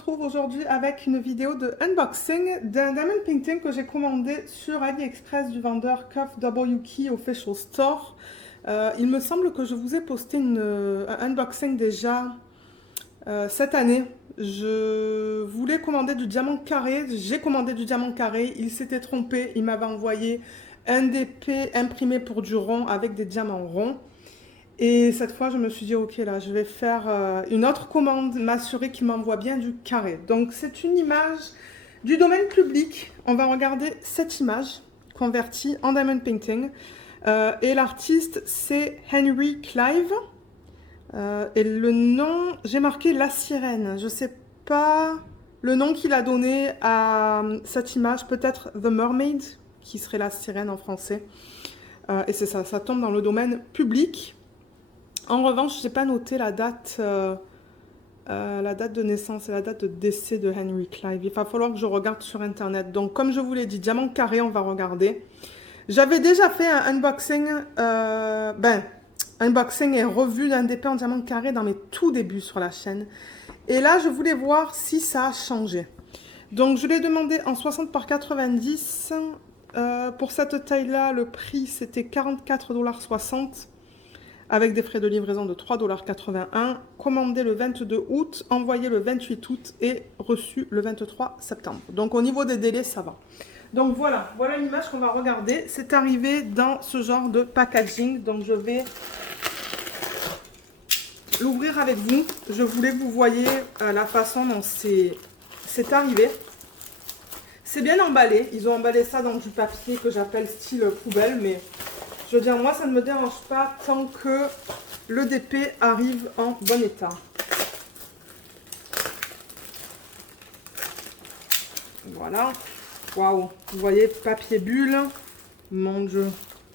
retrouve aujourd'hui avec une vidéo de unboxing d'un diamond painting que j'ai commandé sur AliExpress du vendeur Cuff WK Official Store. Il me semble que je vous ai posté un unboxing déjà cette année. Je voulais commander du diamant carré, j'ai commandé du diamant carré, il s'était trompé, il m'avait envoyé un DP imprimé pour du rond avec des diamants ronds. Et cette fois, je me suis dit, ok, là, je vais faire une autre commande, m'assurer qu'il m'envoie bien du carré. Donc, c'est une image du domaine public. On va regarder cette image convertie en diamond painting. Et l'artiste, c'est Henry Clive. Et le nom, j'ai marqué La Sirène. Je ne sais pas le nom qu'il a donné à cette image. Peut-être The Mermaid, qui serait la sirène en français. Et c'est ça, ça tombe dans le domaine public. En revanche, je n'ai pas noté la date de naissance et la date de décès de Henry Clive. Il va falloir que je regarde sur Internet. Donc, comme je vous l'ai dit, diamant carré, on va regarder. J'avais déjà fait un unboxing, unboxing et revue d'un DP en diamant carré dans mes tout débuts sur la chaîne. Et là, je voulais voir si ça a changé. Donc, je l'ai demandé en 60 par 90. Pour cette taille-là, le prix, c'était 44,60 $. Avec des frais de livraison de 3,81 $, commandé le 22 août, envoyé le 28 août et reçu le 23 septembre. Donc au niveau des délais, ça va. Donc voilà l'image qu'on va regarder. C'est arrivé dans ce genre de packaging. Donc je vais l'ouvrir avec vous. Je voulais que vous voyez la façon dont c'est arrivé. C'est bien emballé. Ils ont emballé ça dans du papier que j'appelle style poubelle, mais... je veux dire, moi, ça ne me dérange pas tant que le DP arrive en bon état. Voilà. Waouh. Vous voyez, papier bulle. Mon Dieu.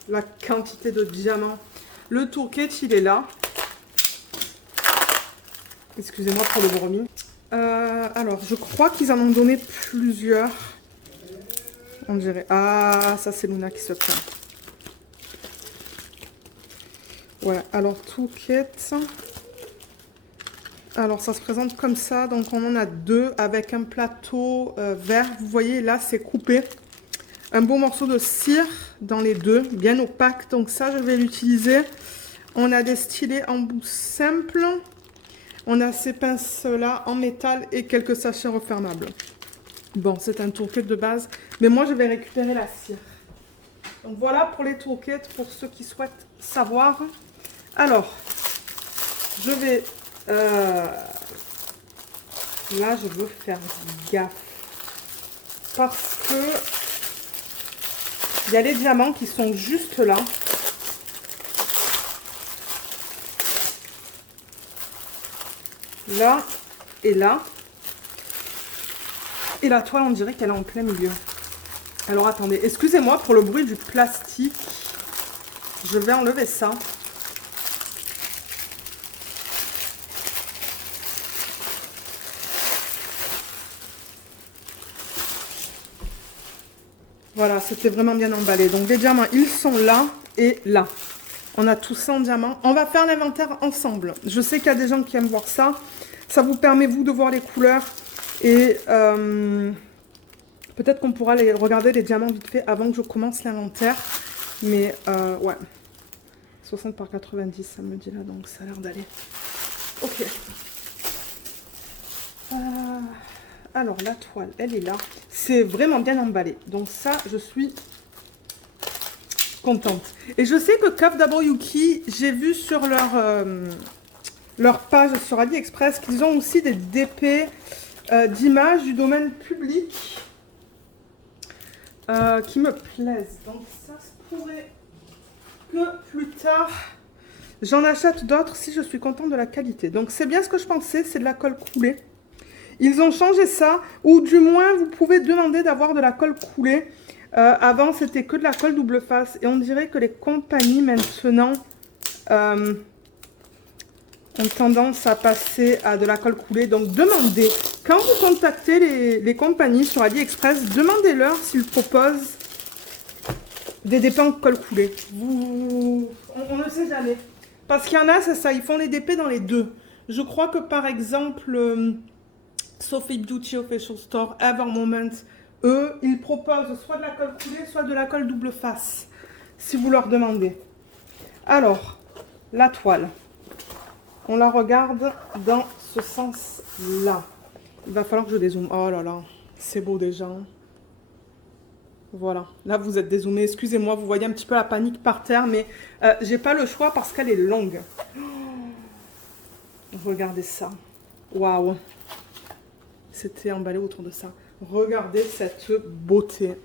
La quantité de diamants. Le tourquet, il est là. Excusez-moi pour le bruit. Alors, je crois qu'ils en ont donné plusieurs. On dirait. Ah, ça, c'est Luna qui se plaint. Ouais, alors toolkit. Alors ça se présente comme ça, donc on en a deux avec un plateau vert. Vous voyez là c'est coupé. Un beau morceau de cire dans les deux, bien opaque. Donc ça je vais l'utiliser. On a des stylets en bout simple. On a ces pinces là en métal et quelques sachets refermables. Bon, c'est un toolkit de base, mais moi je vais récupérer la cire. Donc voilà pour les toolkits, pour ceux qui souhaitent savoir. Alors, je vais... là, je veux faire gaffe. Parce que... il y a les diamants qui sont juste là. Là et là. Et la toile, on dirait qu'elle est en plein milieu. Alors, attendez. Excusez-moi pour le bruit du plastique. Je vais enlever ça. Voilà, c'était vraiment bien emballé. Donc les diamants, ils sont là et là. On a tout ça en diamant. On va faire l'inventaire ensemble. Je sais qu'il y a des gens qui aiment voir ça. Ça vous permet, vous, de voir les couleurs. Et peut-être qu'on pourra regarder les diamants vite fait avant que je commence l'inventaire. Mais ouais. 60 par 90, ça me dit là. Donc ça a l'air d'aller. Ok. Alors, la toile, elle est là. C'est vraiment bien emballé. Donc ça, je suis contente. Et je sais que Cuff WK, j'ai vu sur leur page sur AliExpress qu'ils ont aussi des DP d'images du domaine public qui me plaisent. Donc ça se pourrait que plus tard, j'en achète d'autres si je suis contente de la qualité. Donc c'est bien ce que je pensais, c'est de la colle coulée. Ils ont changé ça, ou du moins vous pouvez demander d'avoir de la colle coulée. Avant c'était que de la colle double face et on dirait que les compagnies maintenant ont tendance à passer à de la colle coulée. Donc demandez, quand vous contactez les compagnies sur AliExpress, demandez-leur s'ils proposent des DP en colle coulée. On ne sait jamais. Parce qu'il y en a, c'est ça, ils font les DP dans les deux. Je crois que par exemple... Sophie Beauty Official Store, Evermoment, eux, ils proposent soit de la colle coulée, soit de la colle double face, si vous leur demandez. Alors, la toile, on la regarde dans ce sens-là. Il va falloir que je dézoome. Oh là là, c'est beau déjà. Voilà, là vous êtes dézoomé. Excusez-moi, vous voyez un petit peu la panique par terre, mais j'ai pas le choix parce qu'elle est longue. Oh, regardez ça. Waouh. C'était emballé autour de ça. Regardez cette beauté.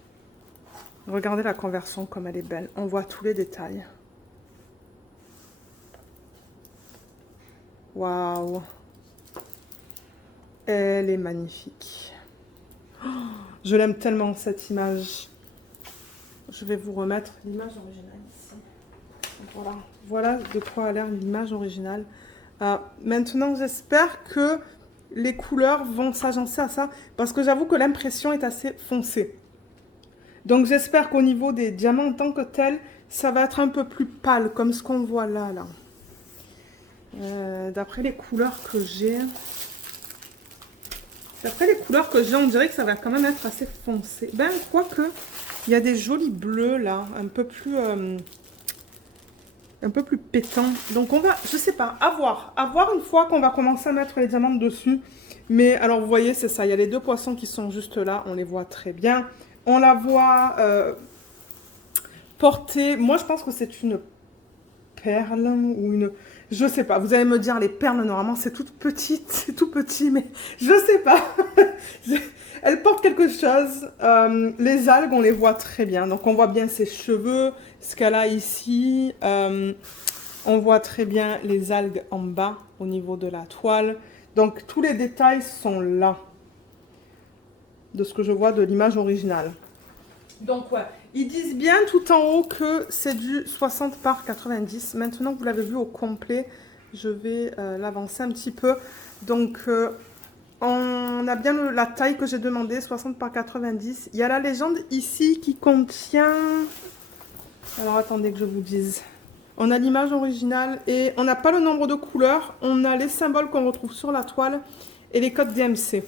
Regardez la conversion comme elle est belle. On voit tous les détails. Waouh. Elle est magnifique. Oh, je l'aime tellement cette image. Je vais vous remettre l'image originale ici. Voilà. Voilà de quoi a l'air l'image originale. Maintenant, j'espère que les couleurs vont s'agencer à ça. Parce que j'avoue que l'impression est assez foncée. Donc, j'espère qu'au niveau des diamants en tant que tel, ça va être un peu plus pâle, comme ce qu'on voit là. D'après les couleurs que j'ai... on dirait que ça va quand même être assez foncé. Ben, quoique... Il y a des jolis bleus là, un peu plus pétants. Donc on va, je sais pas, à voir une fois qu'on va commencer à mettre les diamants dessus. Mais alors vous voyez, c'est ça, il y a les deux poissons qui sont juste là, on les voit très bien. On la voit porter, moi je pense que c'est une perle ou une... Je sais pas, vous allez me dire les perles normalement c'est toute petite, c'est tout petit, mais je sais pas. Elle porte quelque chose. Les algues, on les voit très bien. Donc on voit bien ses cheveux, ce qu'elle a ici. On voit très bien les algues en bas au niveau de la toile. Donc tous les détails sont là. De ce que je vois de l'image originale. Donc ouais, ils disent bien tout en haut que c'est du 60 par 90. Maintenant que vous l'avez vu au complet, je vais l'avancer un petit peu. Donc on a bien la taille que j'ai demandé, 60 par 90. Il y a la légende ici qui contient... Alors attendez que je vous dise. On a l'image originale et on n'a pas le nombre de couleurs. On a les symboles qu'on retrouve sur la toile et les codes DMC.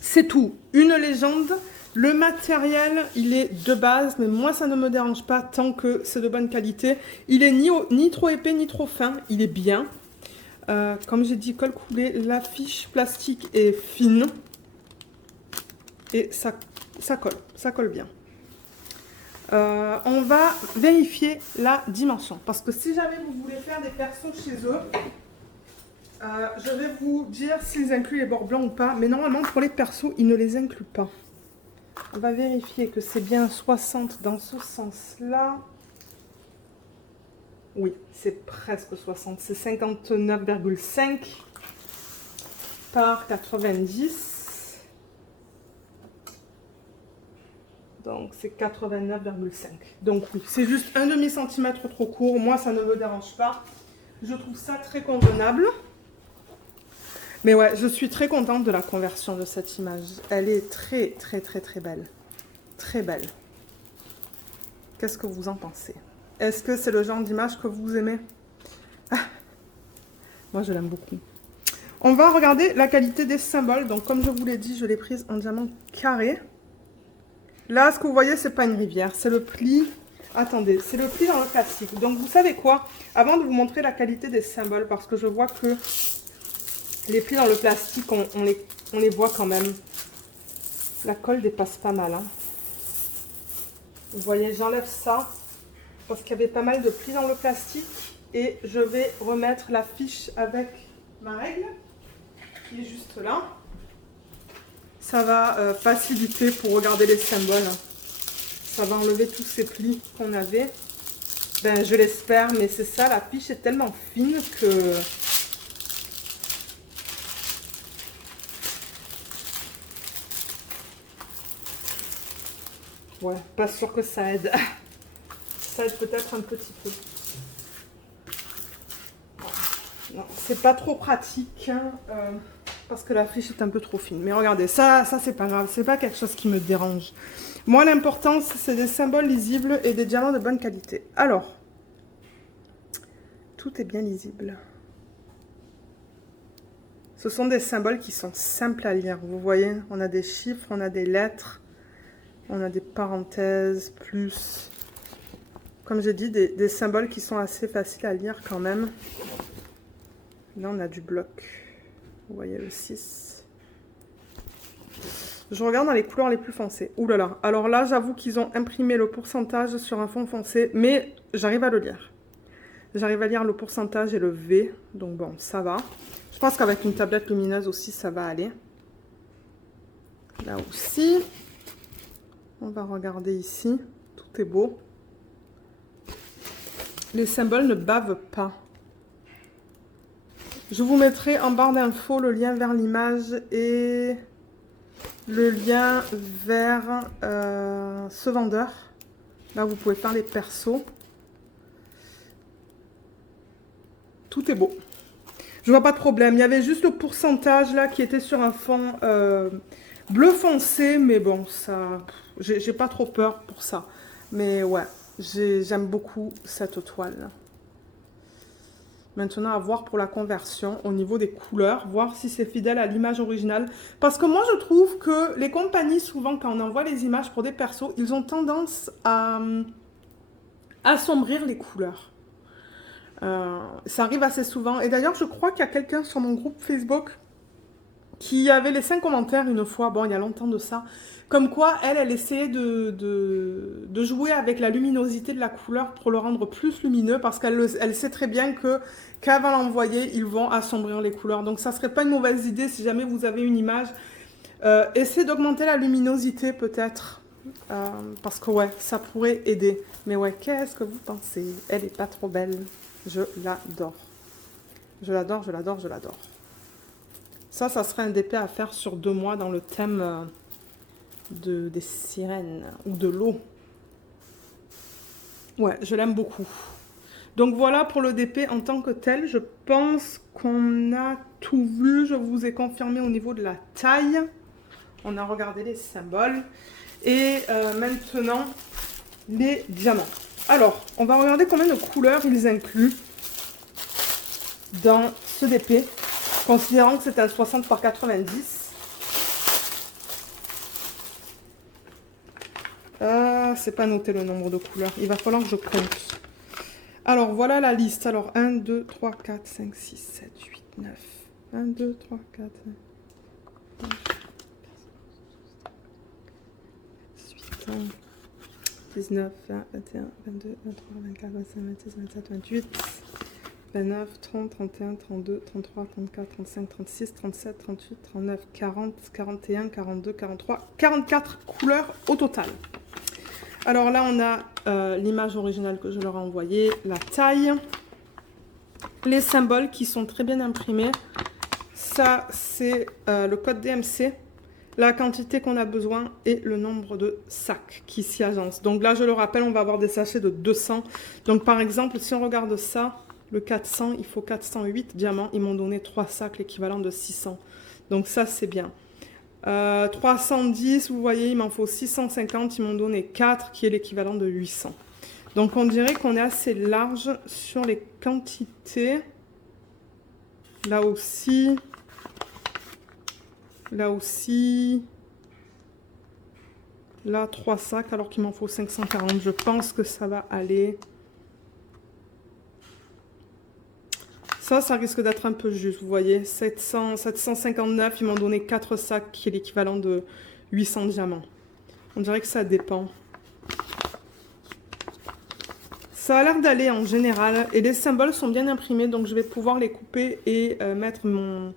C'est tout. Une légende. Le matériel, il est de base, mais moi, ça ne me dérange pas tant que c'est de bonne qualité. Il est ni trop épais, ni trop fin. Il est bien. Comme j'ai dit, colle coulée. La fiche plastique est fine. Et ça colle bien. On va vérifier la dimension. Parce que si jamais vous voulez faire des persos chez eux, je vais vous dire s'ils incluent les bords blancs ou pas. Mais normalement, pour les persos, ils ne les incluent pas. On va vérifier que c'est bien 60 dans ce sens-là. Oui, c'est presque 60. C'est 59,5 par 90. Donc, c'est 89,5. Donc, oui, c'est juste un demi-centimètre trop court. Moi, ça ne me dérange pas. Je trouve ça très convenable. Mais ouais, je suis très contente de la conversion de cette image. Elle est très, très, très, très belle. Très belle. Qu'est-ce que vous en pensez? Est-ce que c'est le genre d'image que vous aimez? Moi, je l'aime beaucoup. On va regarder la qualité des symboles. Donc, comme je vous l'ai dit, je l'ai prise en diamant carré. Là, ce que vous voyez, c'est pas une rivière. C'est le pli. Attendez, c'est le pli dans le plastique. Donc, vous savez quoi? Avant de vous montrer la qualité des symboles, parce que je vois que les plis dans le plastique, on les voit quand même. La colle dépasse pas mal. Hein. Vous voyez, j'enlève ça parce qu'il y avait pas mal de plis dans le plastique. Et je vais remettre la fiche avec ma règle qui est juste là. Ça va faciliter pour regarder les symboles. Ça va enlever tous ces plis qu'on avait. Ben, je l'espère, mais c'est ça, la fiche est tellement fine que... Ouais, pas sûr que ça aide. Ça aide peut-être un petit peu. Non, c'est pas trop pratique, hein, parce que la fiche est un peu trop fine. Mais regardez, ça c'est pas grave, c'est pas quelque chose qui me dérange. Moi, l'important, c'est des symboles lisibles et des diamants de bonne qualité. Alors, tout est bien lisible. Ce sont des symboles qui sont simples à lire. Vous voyez, on a des chiffres, on a des lettres, on a des parenthèses, plus. Comme j'ai dit, des symboles qui sont assez faciles à lire quand même. Là, on a du bloc. Vous voyez le 6. Je regarde dans les couleurs les plus foncées. Ouh là là. Alors là, j'avoue qu'ils ont imprimé le pourcentage sur un fond foncé, mais j'arrive à le lire. J'arrive à lire le pourcentage et le V. Donc bon, ça va. Je pense qu'avec une tablette lumineuse aussi, ça va aller. Là aussi. On va regarder ici. Tout est beau. Les symboles ne bavent pas. Je vous mettrai en barre d'infos le lien vers l'image et le lien vers ce vendeur. Là, vous pouvez faire les persos. Tout est beau. Je vois pas de problème. Il y avait juste le pourcentage là qui était sur un fond bleu foncé. Mais bon, ça, j'ai pas trop peur pour ça. Mais ouais, j'aime beaucoup cette toile. Maintenant, à voir pour la conversion au niveau des couleurs, voir si c'est fidèle à l'image originale. Parce que moi, je trouve que les compagnies, souvent, quand on envoie les images pour des persos, ils ont tendance à assombrir les couleurs. Ça arrive assez souvent. Et d'ailleurs, je crois qu'il y a quelqu'un sur mon groupe Facebook qui avait laissé un commentaire une fois, bon, il y a longtemps de ça, comme quoi elle essayait de jouer avec la luminosité de la couleur pour le rendre plus lumineux, parce qu'elle sait très bien que quand elle va l'envoyer, ils vont assombrir les couleurs. Donc ça serait pas une mauvaise idée si jamais vous avez une image. Essayez d'augmenter la luminosité peut-être, parce que ouais, ça pourrait aider. Mais ouais, qu'est-ce que vous pensez? Elle est pas trop belle. Je l'adore. Je l'adore, je l'adore, je l'adore. Ça serait un DP à faire sur 2 mois dans le thème des sirènes ou de l'eau. Ouais, je l'aime beaucoup. Donc voilà pour le DP en tant que tel. Je pense qu'on a tout vu. Je vous ai confirmé au niveau de la taille. On a regardé les symboles. Et maintenant, les diamants. Alors, on va regarder combien de couleurs ils incluent dans ce DP. Considérant que c'est un 60 par 90. C'est pas noté le nombre de couleurs. Il va falloir que je compte. Alors, voilà la liste. Alors, 1, 2, 3, 4, 5, 6, 7, 8, 9. 1, 2, 3, 4, 5, 18, 19, 20, 21, 22, 23, 24, 25, 26, 27, 28. 29, 30, 31, 32, 33, 34, 35, 36, 37, 38, 39, 40, 41, 42, 43, 44 couleurs au total. Alors là, on a l'image originale que je leur ai envoyée, la taille, les symboles qui sont très bien imprimés. Ça, c'est le code DMC, la quantité qu'on a besoin et le nombre de sacs qui s'y agencent. Donc là, je le rappelle, on va avoir des sachets de 200. Donc par exemple, si on regarde ça, le 400, il faut 408 diamants. Ils m'ont donné 3 sacs, l'équivalent de 600. Donc ça, c'est bien. 310, vous voyez, il m'en faut 650. Ils m'ont donné 4, qui est l'équivalent de 800. Donc on dirait qu'on est assez large sur les quantités. Là aussi. Là aussi. Là, 3 sacs, alors qu'il m'en faut 540. Je pense que ça va aller. Ça risque d'être un peu juste, vous voyez, 759, ils m'ont donné 4 sacs, qui est l'équivalent de 800 diamants. On dirait que ça dépend. Ça a l'air d'aller en général, et les symboles sont bien imprimés, donc je vais pouvoir les couper et mettre mon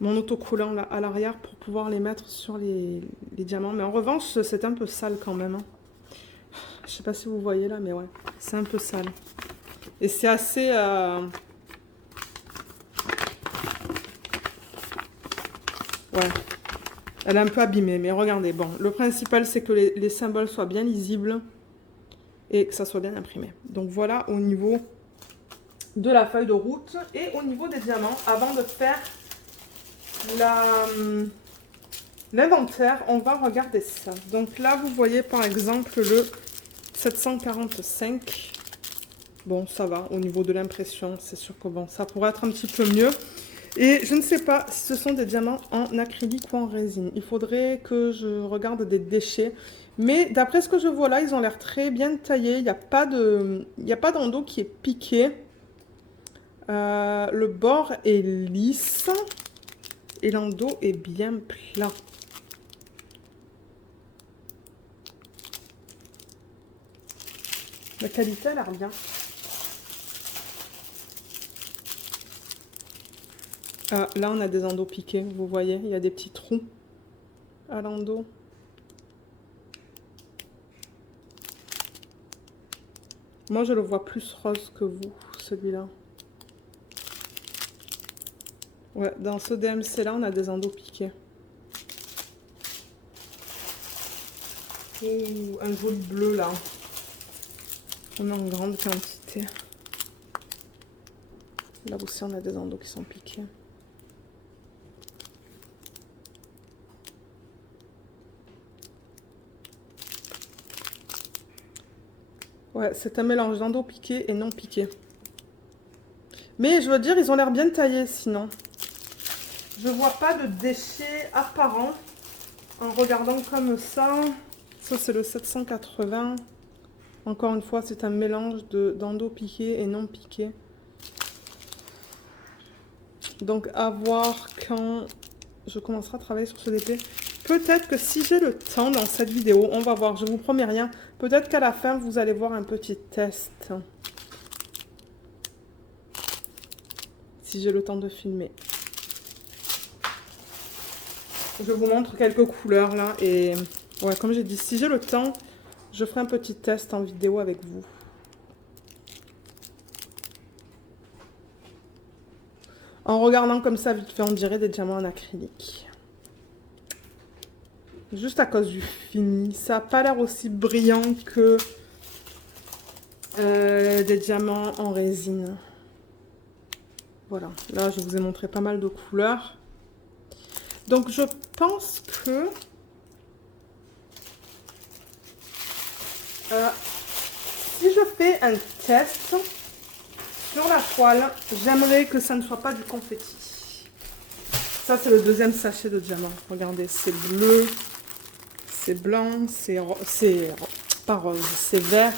autocollant là, à l'arrière pour pouvoir les mettre sur les diamants. Mais en revanche, c'est un peu sale quand même. Hein. Je sais pas si vous voyez là, mais ouais, c'est un peu sale. Et c'est assez... Ouais, elle est un peu abîmée, mais regardez, bon, le principal c'est que les symboles soient bien lisibles et que ça soit bien imprimé. Donc voilà au niveau de la feuille de route et au niveau des diamants. Avant de faire l'inventaire, on va regarder ça. Donc là, vous voyez par exemple le 745. Bon, ça va, au niveau de l'impression, c'est sûr que bon, ça pourrait être un petit peu mieux. Et je ne sais pas si ce sont des diamants en acrylique ou en résine. Il faudrait que je regarde des déchets. Mais d'après ce que je vois là, ils ont l'air très bien taillés. Il n'y a pas d'endos qui est piqué. Le bord est lisse. Et l'endos est bien plat. La qualité a l'air bien. Là, on a des endos piqués, vous voyez, il y a des petits trous à l'endo. Moi, je le vois plus rose que vous, celui-là. Ouais, dans ce DMC-là, on a des endos piqués. Ouh, un joli bleu, là. On a en grande quantité. Là aussi, on a des endos qui sont piqués. Ouais, c'est un mélange d'endos piqués et non piqués. Mais je veux dire, ils ont l'air bien taillés sinon. Je vois pas de déchets apparents en regardant comme ça. Ça, c'est le 780. Encore une fois, c'est un mélange d'endos piqués et non piqués. Donc, à voir quand je commencerai à travailler sur ce DP. Peut-être que si j'ai le temps dans cette vidéo, on va voir, je vous promets rien. Peut-être qu'à la fin, vous allez voir un petit test. Si j'ai le temps de filmer. Je vous montre quelques couleurs là. Et ouais, comme j'ai dit, si j'ai le temps, je ferai un petit test en vidéo avec vous. En regardant comme ça, vite fait, on dirait des diamants en acrylique. Juste à cause du fini. Ça n'a pas l'air aussi brillant que des diamants en résine. Voilà, là je vous ai montré pas mal de couleurs. Donc je pense que si je fais un test sur la toile, j'aimerais que ça ne soit pas du confetti. Ça c'est le deuxième sachet de diamants. Regardez, c'est bleu, c'est blanc, c'est pas rose, c'est vert.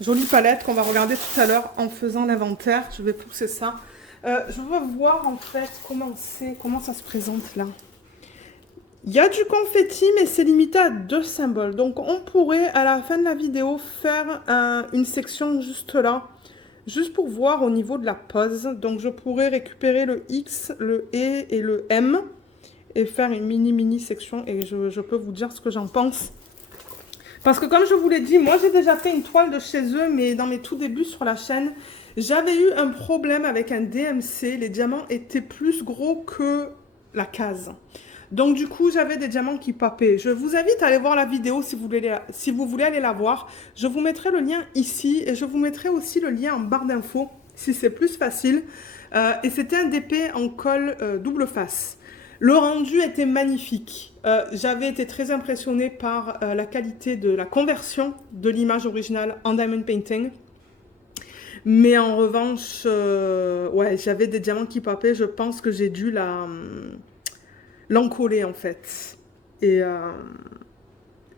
Jolie palette qu'on va regarder tout à l'heure en faisant l'inventaire. Je vais pousser ça. Je veux voir en fait comment ça se présente là. Il y a du confetti, mais c'est limité à 2 symboles. Donc on pourrait à la fin de la vidéo faire une section juste là, juste pour voir au niveau de la pose. Donc je pourrais récupérer le X, le E et le M et faire une mini section et je peux vous dire ce que j'en pense. Parce que comme je vous l'ai dit, moi j'ai déjà fait une toile de chez eux, mais dans mes tout débuts sur la chaîne, j'avais eu un problème avec un DMC. Les diamants étaient plus gros que la case. Donc du coup, j'avais des diamants qui papaient. Je vous invite à aller voir la vidéo si vous voulez aller la voir. Je vous mettrai le lien ici et je vous mettrai aussi le lien en barre d'infos si c'est plus facile. Et c'était un DP en colle double face. Le rendu était magnifique. J'avais été très impressionnée par la qualité de la conversion de l'image originale en diamond painting. Mais en revanche, ouais, j'avais des diamants qui papaient. Je pense que j'ai dû l'encoller en fait. Et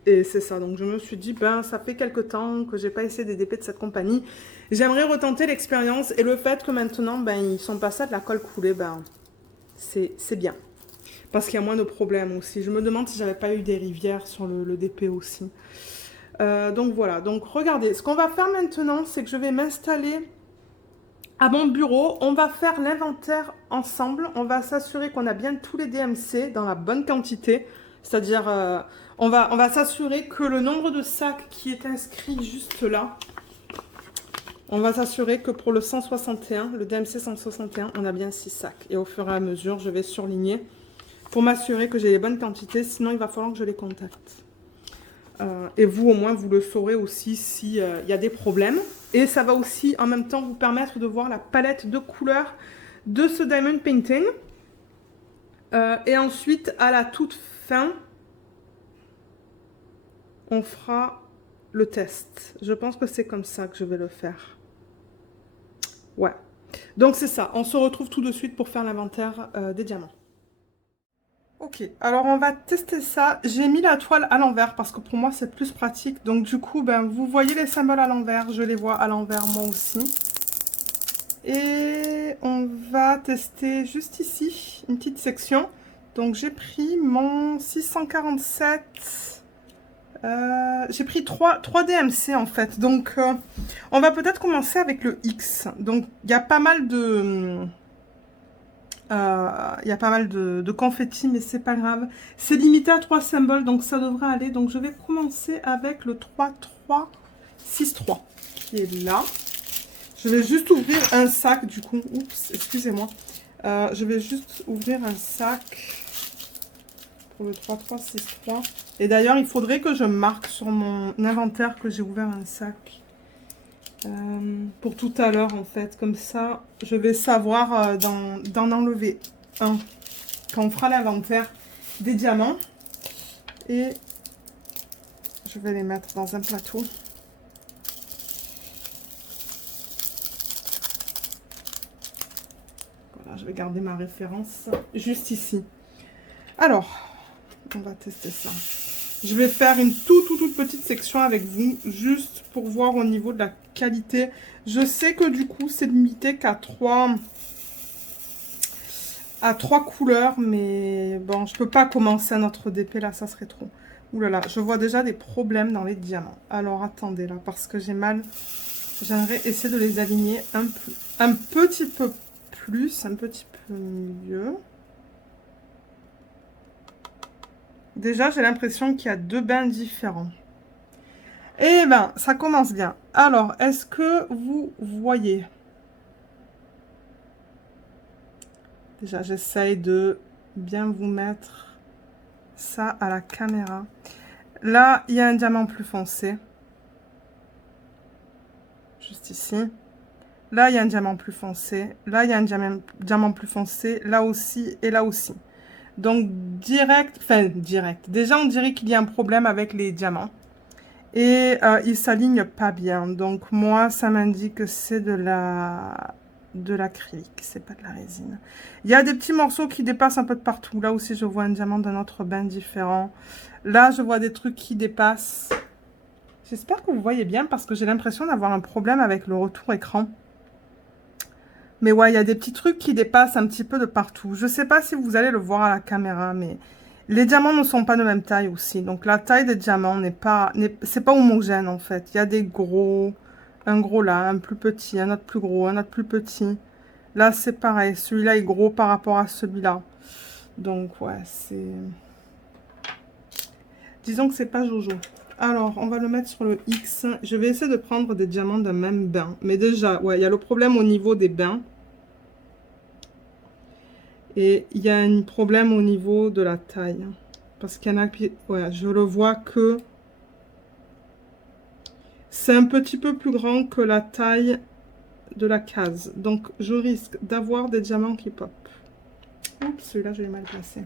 c'est ça. Donc je me suis dit, ben ça fait quelque temps que j'ai pas essayé des DP de cette compagnie. J'aimerais retenter l'expérience. Et le fait que maintenant, ben ils sont passés à de la colle coulée, ben c'est bien. Parce qu'il y a moins de problèmes aussi. Je me demande si j'avais pas eu des rivières sur le DP aussi. Donc voilà. Donc regardez. Ce qu'on va faire maintenant, c'est que je vais m'installer à mon bureau. On va faire l'inventaire ensemble. On va s'assurer qu'on a bien tous les DMC dans la bonne quantité. C'est-à-dire, on va s'assurer que le nombre de sacs qui est inscrit juste là, on va s'assurer que pour le 161, le DMC 161, on a bien 6 sacs. Et au fur et à mesure, je vais surligner pour m'assurer que j'ai les bonnes quantités, sinon il va falloir que je les contacte. Et vous, au moins, vous le saurez aussi s'il y a des problèmes. Et ça va aussi, en même temps, vous permettre de voir la palette de couleurs de ce Diamond Painting. Et ensuite, à la toute fin, on fera le test. Je pense que c'est comme ça que je vais le faire. Ouais. Donc c'est ça, on se retrouve tout de suite pour faire l'inventaire des diamants. Ok, alors on va tester ça. J'ai mis la toile à l'envers parce que pour moi c'est plus pratique. Donc du coup, ben, vous voyez les symboles à l'envers, je les vois à l'envers moi aussi. Et on va tester juste ici, une petite section. Donc j'ai pris mon 647. J'ai pris 3 DMC en fait. Donc on va peut-être commencer avec le X. Donc il y a pas mal de... Il y a pas mal de confettis, mais c'est pas grave. C'est limité à 3 symboles, donc ça devrait aller. Donc je vais commencer avec le 3-3-6-3 qui est là. Je vais juste ouvrir un sac du coup. Oups, excusez-moi. Je vais juste ouvrir un sac pour le 3-3-6-3. Et d'ailleurs, il faudrait que je marque sur mon inventaire que j'ai ouvert un sac. Pour tout à l'heure en fait, comme ça je vais savoir d'en enlever un quand on fera l'inventaire des diamants et je vais les mettre dans un plateau. Voilà, je vais garder ma référence juste ici. Alors on va tester ça. Je vais faire une toute petite section avec vous, juste pour voir au niveau de la qualité. Je sais que du coup, c'est limité qu'à 3 couleurs, mais bon, je peux pas commencer un autre DP là, ça serait trop. Ouh là là, je vois déjà des problèmes dans les diamants. Alors attendez là, parce que j'ai mal. J'aimerais essayer de les aligner un petit peu plus, un petit peu mieux. Déjà, j'ai l'impression qu'il y a 2 bains différents. Eh ben, ça commence bien. Alors, est-ce que vous voyez? Déjà, j'essaye de bien vous mettre ça à la caméra. Là, il y a un diamant plus foncé. Juste ici. Là, il y a un diamant plus foncé. Là, il y a un diamant plus foncé. Là aussi et là aussi. Donc, direct. Déjà, on dirait qu'il y a un problème avec les diamants. Et ils s'alignent pas bien. Donc, moi, ça m'indique que c'est de l'acrylique. C'est pas de la résine. Il y a des petits morceaux qui dépassent un peu de partout. Là aussi, je vois un diamant d'un autre bain différent. Là, je vois des trucs qui dépassent. J'espère que vous voyez bien parce que j'ai l'impression d'avoir un problème avec le retour écran. Mais ouais, il y a des petits trucs qui dépassent un petit peu de partout. Je sais pas si vous allez le voir à la caméra, mais les diamants ne sont pas de même taille aussi. Donc la taille des diamants c'est pas homogène en fait. Il y a des gros, un gros là, un plus petit, un autre plus gros, un autre plus petit. Là c'est pareil, celui-là est gros par rapport à celui-là. Donc ouais, c'est... Disons que c'est pas Jojo. Alors, on va le mettre sur le X. Je vais essayer de prendre des diamants d'un même bain. Mais déjà, ouais, il y a le problème au niveau des bains. Et il y a un problème au niveau de la taille. Parce qu'il y en a qui... Ouais, je le vois que... C'est un petit peu plus grand que la taille de la case. Donc, je risque d'avoir des diamants qui pop. Oups, celui-là, je l'ai mal placé.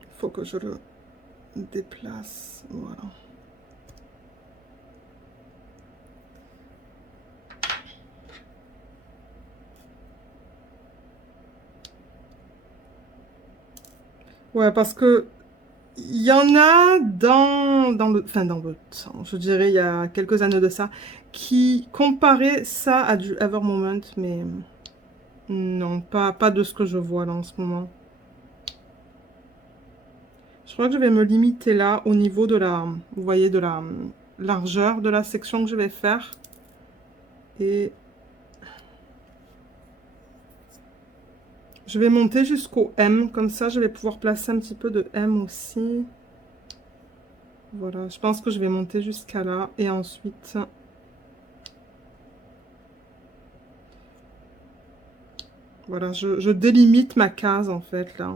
Il faut que je le déplace. Voilà. Ouais, parce que il y en a dans le temps, je dirais il y a quelques années de ça, qui comparaient ça à du Evermoment, mais non, pas de ce que je vois là en ce moment. Je crois que je vais me limiter là au niveau de la, vous voyez, de la largeur de la section que je vais faire. Et je vais monter jusqu'au M, comme ça je vais pouvoir placer un petit peu de M aussi. Voilà, je pense que je vais monter jusqu'à là et ensuite... Voilà, je délimite ma case en fait là.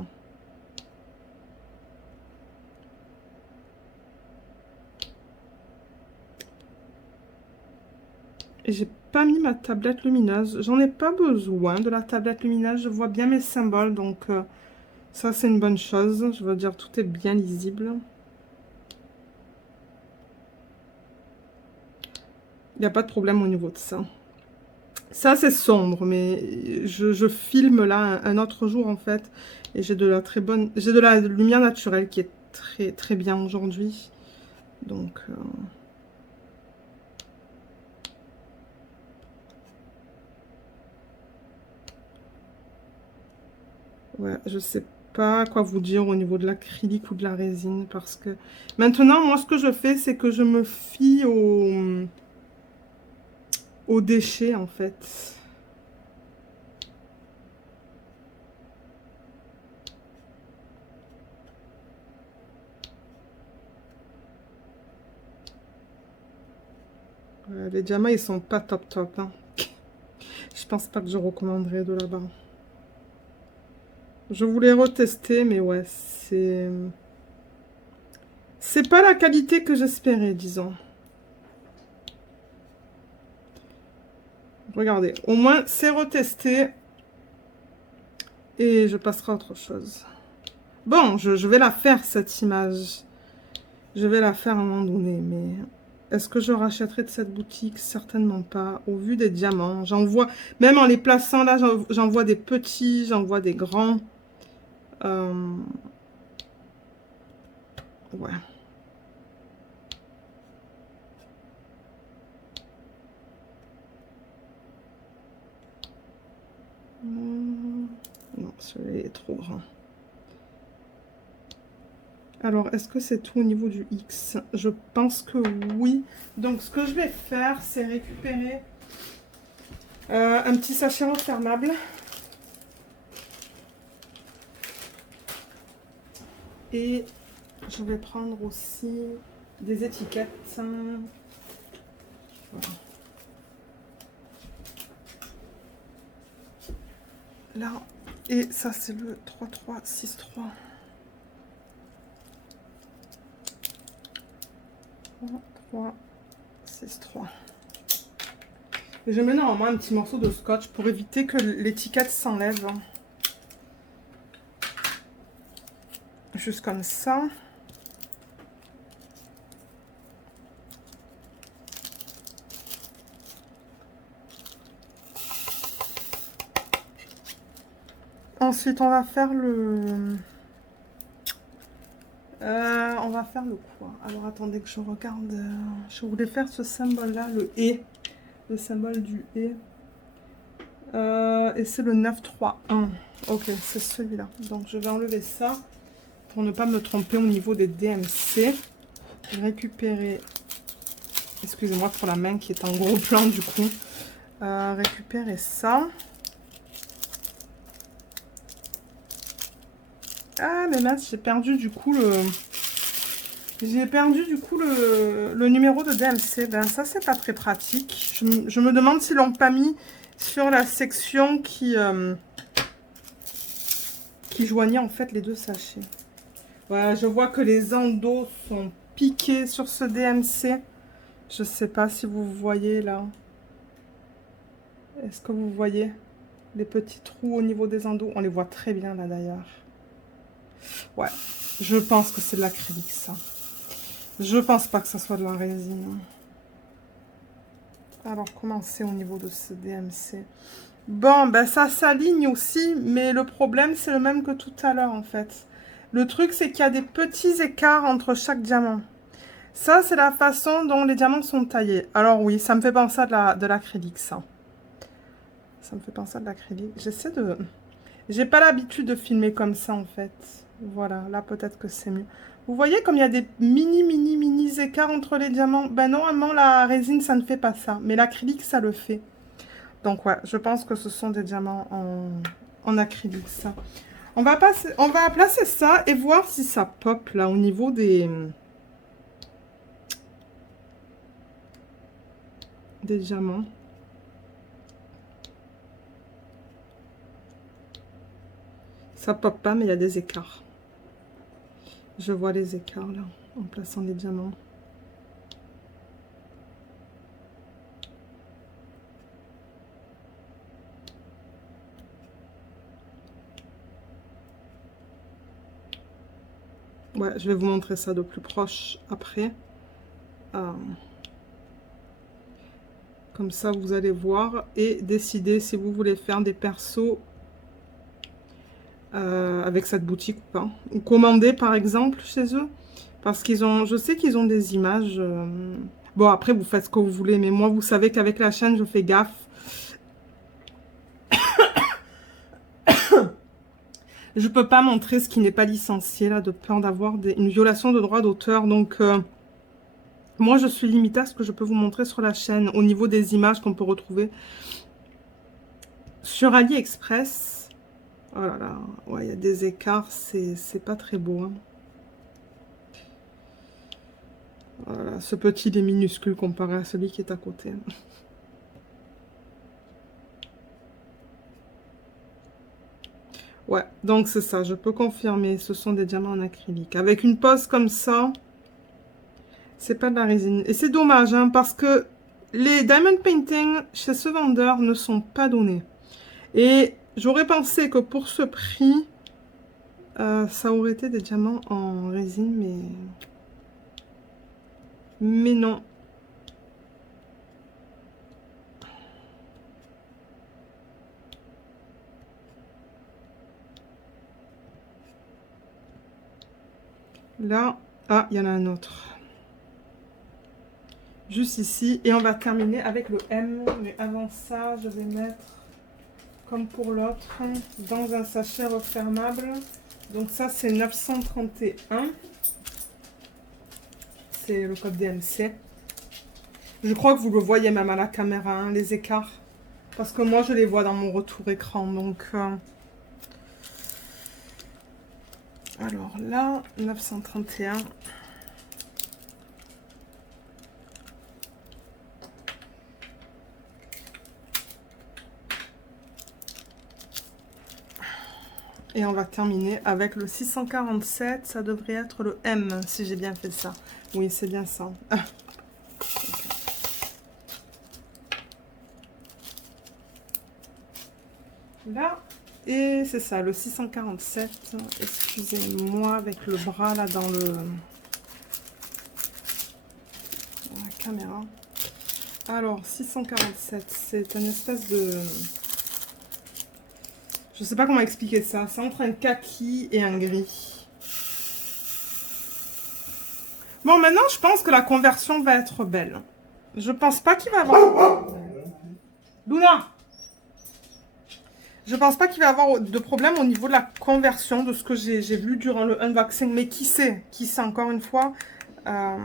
Et j'ai pas mis ma tablette lumineuse. J'en ai pas besoin de la tablette lumineuse. Je vois bien mes symboles, donc ça c'est une bonne chose. Je veux dire, tout est bien lisible. Il n'y a pas de problème au niveau de ça. Ça, c'est sombre, mais je filme là un autre jour, en fait. Et j'ai de la très bonne... J'ai de la lumière naturelle qui est très, très bien aujourd'hui. Donc... ouais, je sais pas quoi vous dire au niveau de l'acrylique ou de la résine, parce que... Maintenant, moi, ce que je fais, c'est que je me fie aux déchets, en fait. Les diamants, ils sont pas top top, hein. Je pense pas que je recommanderais de là-bas. Je voulais retester, mais ouais, c'est... C'est pas la qualité que j'espérais, disons. Regardez, au moins, c'est retesté. Et je passerai à autre chose. Bon, je vais la faire, cette image. Je vais la faire à un moment donné, mais... Est-ce que je rachèterai de cette boutique? Certainement pas. Au vu des diamants, j'en vois... Même en les plaçant là, j'en vois des petits, j'en vois des grands. Ouais. Non, celui-là est trop grand. Alors, est-ce que c'est tout au niveau du X? Je pense que oui. Donc, ce que je vais faire, c'est récupérer un petit sachet refermable. Et je vais prendre aussi des étiquettes. Voilà. Là, et ça, c'est le 3363. 3, 6, 3. Et je mets normalement un petit morceau de scotch pour éviter que l'étiquette s'enlève. Juste comme ça. Ensuite, on va faire le... on va faire le quoi? Alors, attendez que je regarde. Je voulais faire ce symbole-là, le « et ». Le symbole du « et ». Et c'est le 931. Ok, c'est celui-là. Donc, je vais enlever ça pour ne pas me tromper au niveau des DMC. Récupérer... Excusez-moi pour la main qui est en gros plan, du coup. Récupérer ça. Ah, mais là, j'ai perdu du coup le... J'ai perdu du coup le numéro de DMC. Ben ça, c'est pas très pratique. Je me demande s'ils l'ont pas mis sur la section qui joignait en fait les deux sachets. Voilà, je vois que les endos sont piqués sur ce DMC. Je sais pas si vous voyez là. Est-ce que vous voyez les petits trous au niveau des endos? On les voit très bien là d'ailleurs. Ouais, je pense que c'est de l'acrylique ça. Je pense pas que ça soit de la résine. Alors, comment c'est au niveau de ce DMC? Bon, ben ça s'aligne aussi, mais le problème, c'est le même que tout à l'heure, en fait. Le truc, c'est qu'il y a des petits écarts entre chaque diamant. Ça, c'est la façon dont les diamants sont taillés. Alors oui, ça me fait penser à de l'acrylique, ça. Ça me fait penser à de l'acrylique. J'essaie de... J'ai pas l'habitude de filmer comme ça, en fait. Voilà, là, peut-être que c'est mieux. Vous voyez comme il y a des mini écarts entre les diamants? Ben normalement, la résine, ça ne fait pas ça. Mais l'acrylique, ça le fait. Donc, ouais, je pense que ce sont des diamants en acrylique, ça. On va placer ça et voir si ça pop, là, au niveau des diamants. Ça pop pas, mais il y a des écarts. Je vois les écarts, là, en plaçant les diamants. Ouais, je vais vous montrer ça de plus proche après. Comme ça, vous allez voir et décider si vous voulez faire des persos avec cette boutique ou pas. Ou commander, par exemple, chez eux. Parce qu'ils ont, je sais qu'ils ont des images. Bon, après, vous faites ce que vous voulez. Mais moi, vous savez qu'avec la chaîne, je fais gaffe. Je peux pas montrer ce qui n'est pas licencié, là, de peur d'avoir une violation de droit d'auteur. Donc, moi, je suis limitée à ce que je peux vous montrer sur la chaîne, au niveau des images qu'on peut retrouver sur AliExpress. Oh là là, ouais, il y a des écarts, c'est pas très beau, hein. Voilà, ce petit, il est minuscule comparé à celui qui est à côté. Ouais, donc c'est ça, je peux confirmer, ce sont des diamants en acrylique. Avec une pose comme ça, c'est pas de la résine. Et c'est dommage, hein, parce que les diamond painting chez ce vendeur ne sont pas donnés. Et j'aurais pensé que pour ce prix, ça aurait été des diamants en résine, mais non. Là, ah, il y en a un autre. Juste ici. Et on va terminer avec le M. Mais avant ça, je vais mettre, comme pour l'autre, dans un sachet refermable. Donc ça, c'est 931. C'est le code DMC. Je crois que vous le voyez même à la caméra, hein, les écarts. Parce que moi, je les vois dans mon retour écran. Donc, alors là, 931. Et on va terminer avec le 647. Ça devrait être le M, si j'ai bien fait ça. Oui, c'est bien ça. Là, et c'est ça, le 647. Excusez-moi, avec le bras là dans la caméra. Alors, 647, c'est une espèce de... Je sais pas comment expliquer ça. C'est entre un kaki et un gris. Bon, maintenant, je pense que la conversion va être belle. Je pense pas qu'il va y avoir... Luna! Je pense pas qu'il va y avoir de problème au niveau de la conversion de ce que j'ai vu durant le unboxing. Mais qui sait encore une fois, elle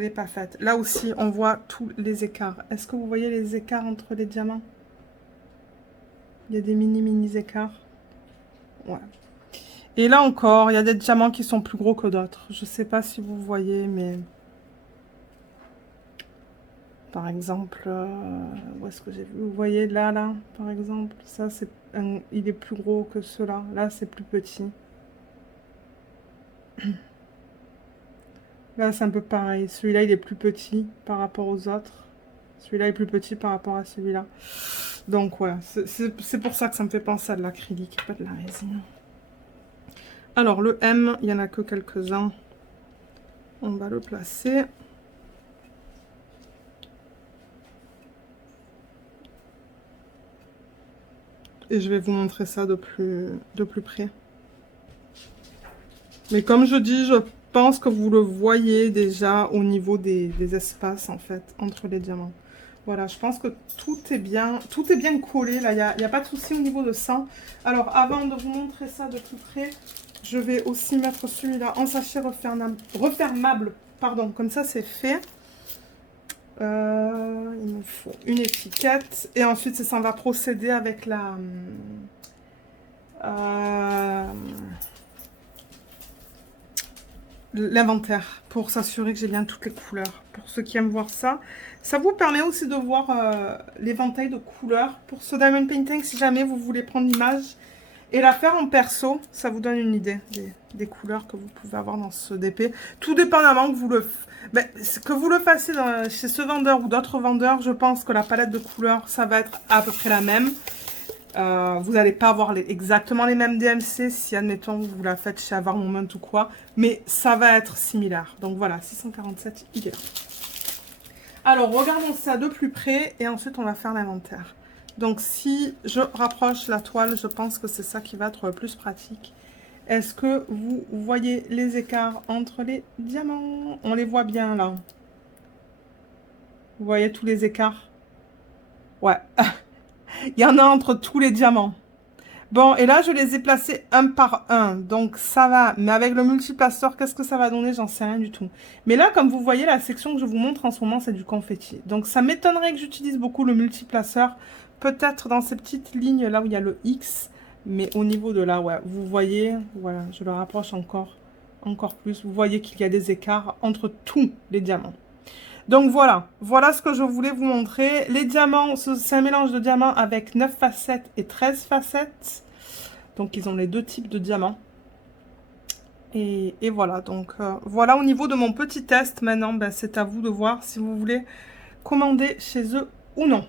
n'est pas faite. Là aussi, on voit tous les écarts. Est-ce que vous voyez les écarts entre les diamants? Il y a des mini écarts. Ouais. Et là encore, il y a des diamants qui sont plus gros que d'autres. Je sais pas si vous voyez, mais... Par exemple, où est-ce que j'ai vu? Vous voyez là, par exemple, ça c'est il est plus gros que ceux-là. Là, c'est plus petit. Là, c'est un peu pareil. Celui-là, il est plus petit par rapport aux autres. Celui-là est plus petit par rapport à celui-là. Donc, ouais, c'est pour ça que ça me fait penser à de l'acrylique, pas de la résine. Alors, le M, il n'y en a que quelques-uns. On va le placer. Et je vais vous montrer ça de plus près. Mais comme je dis, je pense que vous le voyez déjà au niveau des espaces, en fait, entre les diamants. Voilà, je pense que tout est bien collé. Là, il n'y a pas de souci au niveau de ça. Alors, avant de vous montrer ça de plus près, je vais aussi mettre celui-là en sachet refermable. Pardon, comme ça, c'est fait. Il me faut une étiquette. Et ensuite, ça va procéder avec la... l'inventaire pour s'assurer que j'ai bien toutes les couleurs. Pour ceux qui aiment voir ça. Ça vous permet aussi de voir l'éventail de couleurs. Pour ce diamond painting, si jamais vous voulez prendre l'image et la faire en perso, ça vous donne une idée des couleurs que vous pouvez avoir dans ce DP. Tout dépendamment que vous le fassiez chez ce vendeur ou d'autres vendeurs, je pense que la palette de couleurs, ça va être à peu près la même. Vous n'allez pas avoir exactement les mêmes DMC si, admettons, vous la faites chez Avoir Moment ou quoi. Mais ça va être similaire. Donc voilà, 647, il est là. Alors, regardons ça de plus près et ensuite on va faire l'inventaire. Donc, si je rapproche la toile, je pense que c'est ça qui va être le plus pratique. Est-ce que vous voyez les écarts entre les diamants? On les voit bien là. Vous voyez tous les écarts? Ouais. Il y en a entre tous les diamants. Bon, et là, je les ai placés un par un. Donc, ça va. Mais avec le multiplaceur, qu'est-ce que ça va donner? J'en sais rien du tout. Mais là, comme vous voyez, la section que je vous montre en ce moment, c'est du confetti. Donc, ça m'étonnerait que j'utilise beaucoup le multiplaceur. Peut-être dans ces petites lignes, là où il y a le X. Mais au niveau de là, ouais, vous voyez, voilà, je le rapproche encore plus. Vous voyez qu'il y a des écarts entre tous les diamants. Donc voilà, voilà ce que je voulais vous montrer. Les diamants, c'est un mélange de diamants avec 9 facettes et 13 facettes. Donc ils ont les deux types de diamants. Et voilà, donc voilà au niveau de mon petit test. Maintenant, ben, c'est à vous de voir si vous voulez commander chez eux ou non.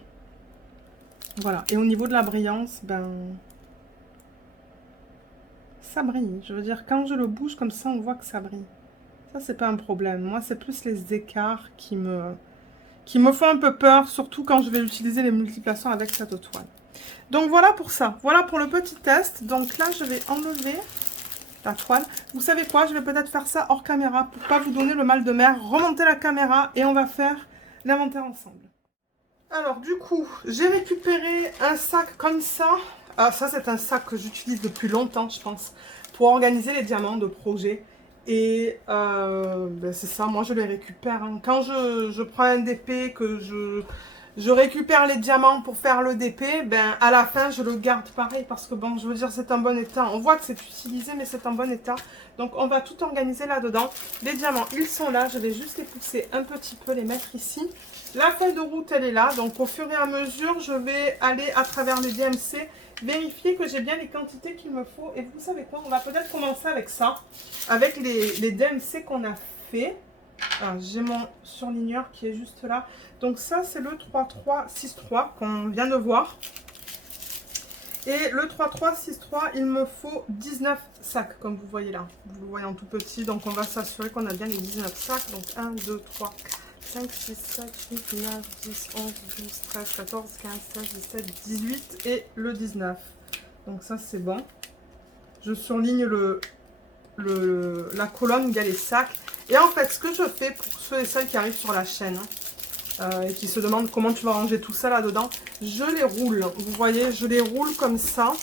Voilà, et au niveau de la brillance, ben... ça brille. Je veux dire, quand je le bouge comme ça, on voit que ça brille. Ça, c'est pas un problème. Moi, c'est plus les écarts qui me font un peu peur, surtout quand je vais utiliser les multiplaceurs avec cette toile. Donc voilà pour ça, voilà pour le petit test. Donc là, je vais enlever la toile. Vous savez quoi, je vais peut-être faire ça hors caméra pour pas vous donner le mal de mer. Remonter la caméra et on va faire l'inventaire ensemble. Alors du coup, j'ai récupéré un sac comme ça. Ah, ça, c'est un sac que j'utilise depuis longtemps, je pense, pour organiser les diamants de projet. Et ben c'est ça, moi je les récupère. Hein. Quand je prends un DP, que je récupère les diamants pour faire le DP, ben à la fin je le garde pareil parce que bon, je veux dire, c'est en bon état. On voit que c'est utilisé, mais c'est en bon état. Donc on va tout organiser là-dedans. Les diamants, ils sont là. Je vais juste les pousser un petit peu, les mettre ici. La feuille de route, elle est là. Donc au fur et à mesure, je vais aller à travers les DMC, vérifier que j'ai bien les quantités qu'il me faut. Et vous savez quoi, on va peut-être commencer avec ça, avec les DMC qu'on a fait. J'ai mon surligneur qui est juste là. Donc ça, c'est le 3363 qu'on vient de voir. Et le 3363, il me faut 19 sacs, comme vous voyez là. Vous le voyez en tout petit, donc on va s'assurer qu'on a bien les 19 sacs. Donc 1, 2, 3, 5, 6, 7, 8, 9, 10, 11, 12, 13, 14, 15, 16, 17, 18 et le 19. Donc ça, c'est bon. Je surligne la colonne où il y a les sacs. Et en fait, ce que je fais pour ceux et celles qui arrivent sur la chaîne et qui se demandent comment tu vas ranger tout ça là-dedans, je les roule. Vous voyez, je les roule comme ça.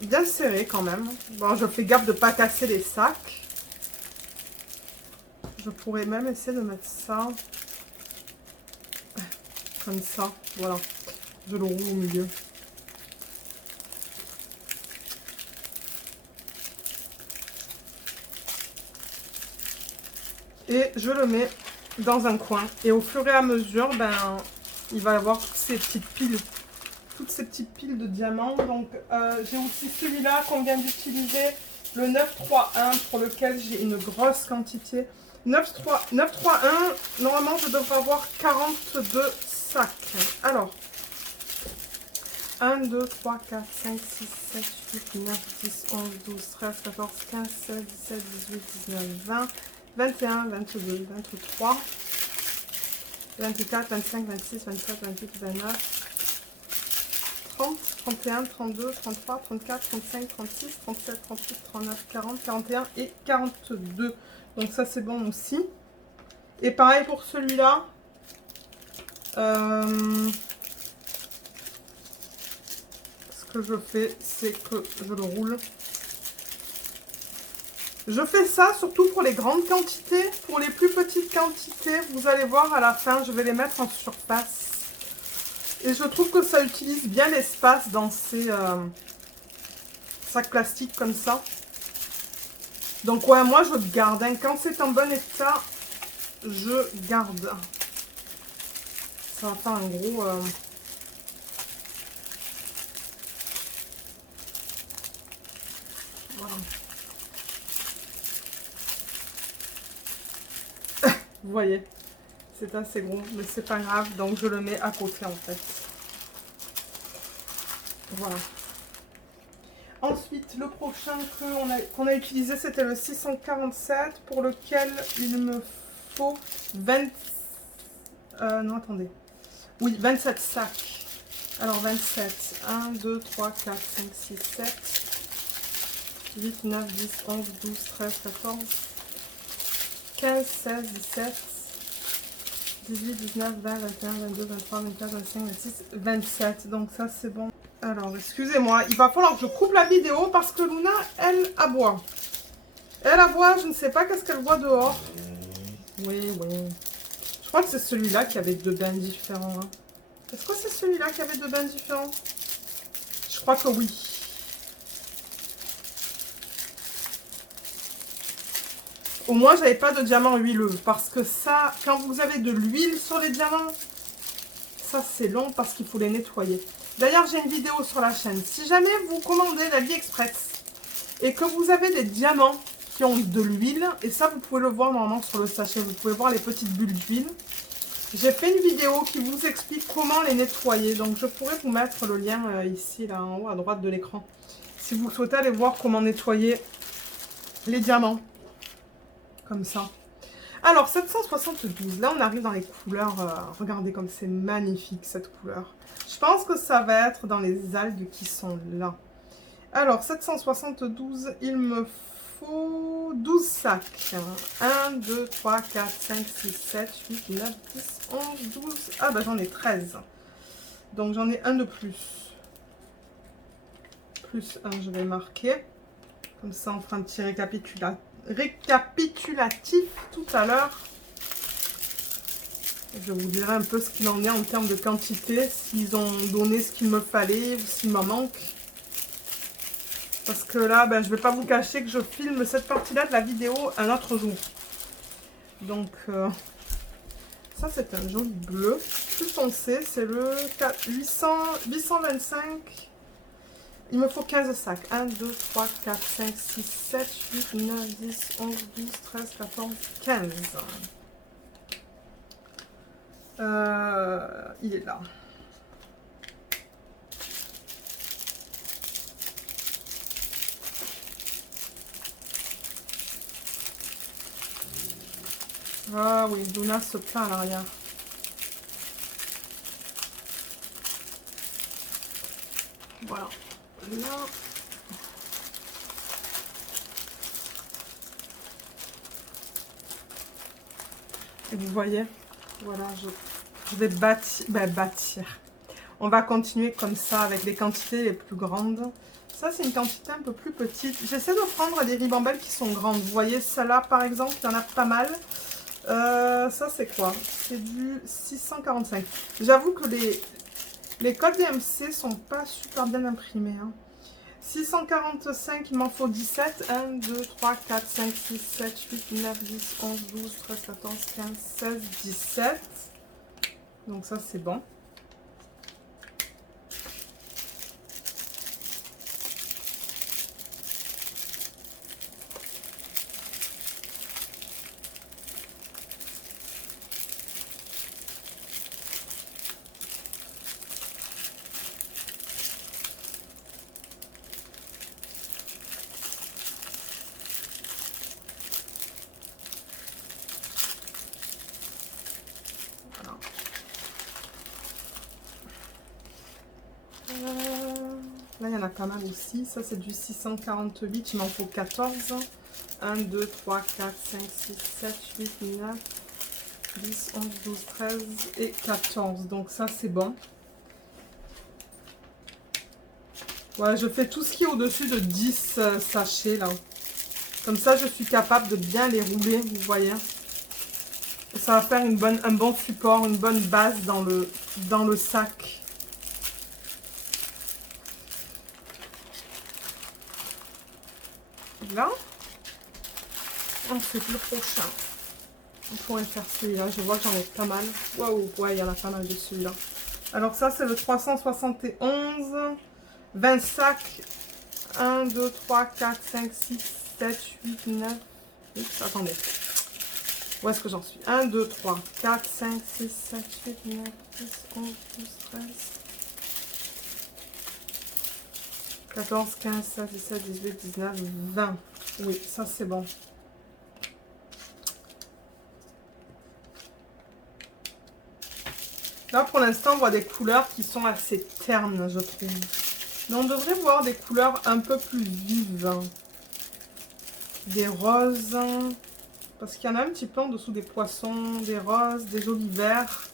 Bien serré quand même. Bon, je fais gaffe de ne pas casser les sacs. Je pourrais même essayer de mettre ça comme ça. Voilà. Je le roule au milieu. Et je le mets dans un coin. Et au fur et à mesure, ben, il va y avoir toutes ces petites piles de diamants. Donc, j'ai aussi celui-là qu'on vient d'utiliser, le 931, pour lequel j'ai une grosse quantité. 931, normalement, je devrais avoir 42 sacs. Alors, 1, 2, 3, 4, 5, 6, 7, 8, 9, 10, 11, 12, 13, 14, 15, 16, 17, 18, 19, 20, 21, 22, 23, 24, 25, 26, 27, 28, 29, 30, 31, 32, 33, 34, 35, 36, 37, 38, 39, 40, 41 et 42. Donc ça, c'est bon aussi. Et pareil pour celui-là. Ce que je fais, c'est que je le roule. Je fais ça surtout pour les grandes quantités. Pour les plus petites quantités, vous allez voir à la fin, je vais les mettre en surface. Et je trouve que ça utilise bien l'espace dans ces sacs plastiques comme ça. Donc ouais, moi je garde. Hein. Quand c'est en bon état, je garde. Ça va faire un gros... Voilà. Vous voyez, c'est assez gros, mais c'est pas grave. Donc je le mets à côté en fait. Voilà. Ensuite, le prochain qu'on a utilisé, c'était le 647, pour lequel il me faut 25 Non, attendez. Oui, 27 sacs. Alors, 27. 1, 2, 3, 4, 5, 6, 7, 8, 9, 10, 11, 12, 13, 14, 15, 16, 17, 18, 19, 20, 21, 22, 23, 24, 25, 26, 27. Donc ça, c'est bon. Alors, excusez-moi, il va falloir que je coupe la vidéo parce que Luna, elle aboie. Elle aboie, je ne sais pas qu'est-ce qu'elle boit dehors. Oui, oui. Je crois que c'est celui-là qui avait deux bains différents. Hein. Est-ce que c'est celui-là qui avait deux bains différents? Je crois que oui. Au moins, j'avais pas de diamant huileux. Parce que ça, quand vous avez de l'huile sur les diamants, ça c'est long parce qu'il faut les nettoyer. D'ailleurs, j'ai une vidéo sur la chaîne. Si jamais vous commandez l'AliExpress et que vous avez des diamants qui ont de l'huile, et ça vous pouvez le voir normalement sur le sachet, vous pouvez voir les petites bulles d'huile. J'ai fait une vidéo qui vous explique comment les nettoyer. Donc je pourrais vous mettre le lien ici, là en haut à droite de l'écran. Si vous souhaitez aller voir comment nettoyer les diamants. Comme ça. Alors 772, là on arrive dans les couleurs. Regardez comme c'est magnifique cette couleur. Je pense que ça va être dans les algues qui sont là. Alors 772, il me faut 12 sacs. 1, 2, 3, 4, 5, 6, 7, 8, 9, 10, 11, 12. Ah bah j'en ai 13. Donc j'en ai un de plus. Plus 1, je vais marquer. Comme ça on fera un petit récapitulatif tout à l'heure. Je vous dirai un peu ce qu'il en est en termes de quantité, s'ils ont donné ce qu'il me fallait ou s'il m'en manque. Parce que là, ben, je ne vais pas vous cacher que je filme cette partie-là de la vidéo un autre jour. Donc, ça c'est un joli bleu. Plus foncé, c'est le 825. Il me faut 15 sacs. 1, 2, 3, 4, 5, 6, 7, 8, 9, 10, 11, 12, 13, 14, 15. Il est là. Ah oui, Luna se plaint à l'arrière. Voilà. Là. Et vous voyez, voilà, je vais bâtir. On va continuer comme ça avec les quantités les plus grandes. Ça, c'est une quantité un peu plus petite. J'essaie de prendre des ribambelles qui sont grandes. Vous voyez, celle-là, par exemple, il y en a pas mal. Ça, c'est quoi? C'est du 645. J'avoue que les codes DMC sont pas super bien imprimés. Hein. 645, il m'en faut 17. 1, 2, 3, 4, 5, 6, 7, 8, 9, 10, 11, 12, 13, 14, 15, 16, 17. Donc ça, c'est bon. Là, il y en a pas mal aussi. Ça, c'est du 648. Il m'en faut 14. 1, 2, 3, 4, 5, 6, 7, 8, 9, 10, 11, 12, 13 et 14. Donc ça, c'est bon. Ouais, je fais tout ce qui est au-dessus de 10 sachets, là. Comme ça, je suis capable de bien les rouler, vous voyez. Et ça va faire un bon support, une bonne base dans le sac. Là, ensuite le prochain, on pourrait faire celui-là. Je vois que j'en ai pas mal. Waouh, ouais, il y en a pas mal de celui-là. Alors ça, c'est le 371. 20 sacs. 1, 2, 3, 4, 5, 6, 7, 8, 9. Attendez. Où est-ce que j'en suis? 1, 2, 3, 4, 5, 6, 7, 8, 9, 10, 11, 12, 13. 14, 15, 16, 17, 18, 19, 20. Oui, ça c'est bon. Là, pour l'instant, on voit des couleurs qui sont assez ternes, je trouve. Mais on devrait voir des couleurs un peu plus vives. Des roses. Parce qu'il y en a un petit peu en dessous des poissons, des roses, des jolis verts.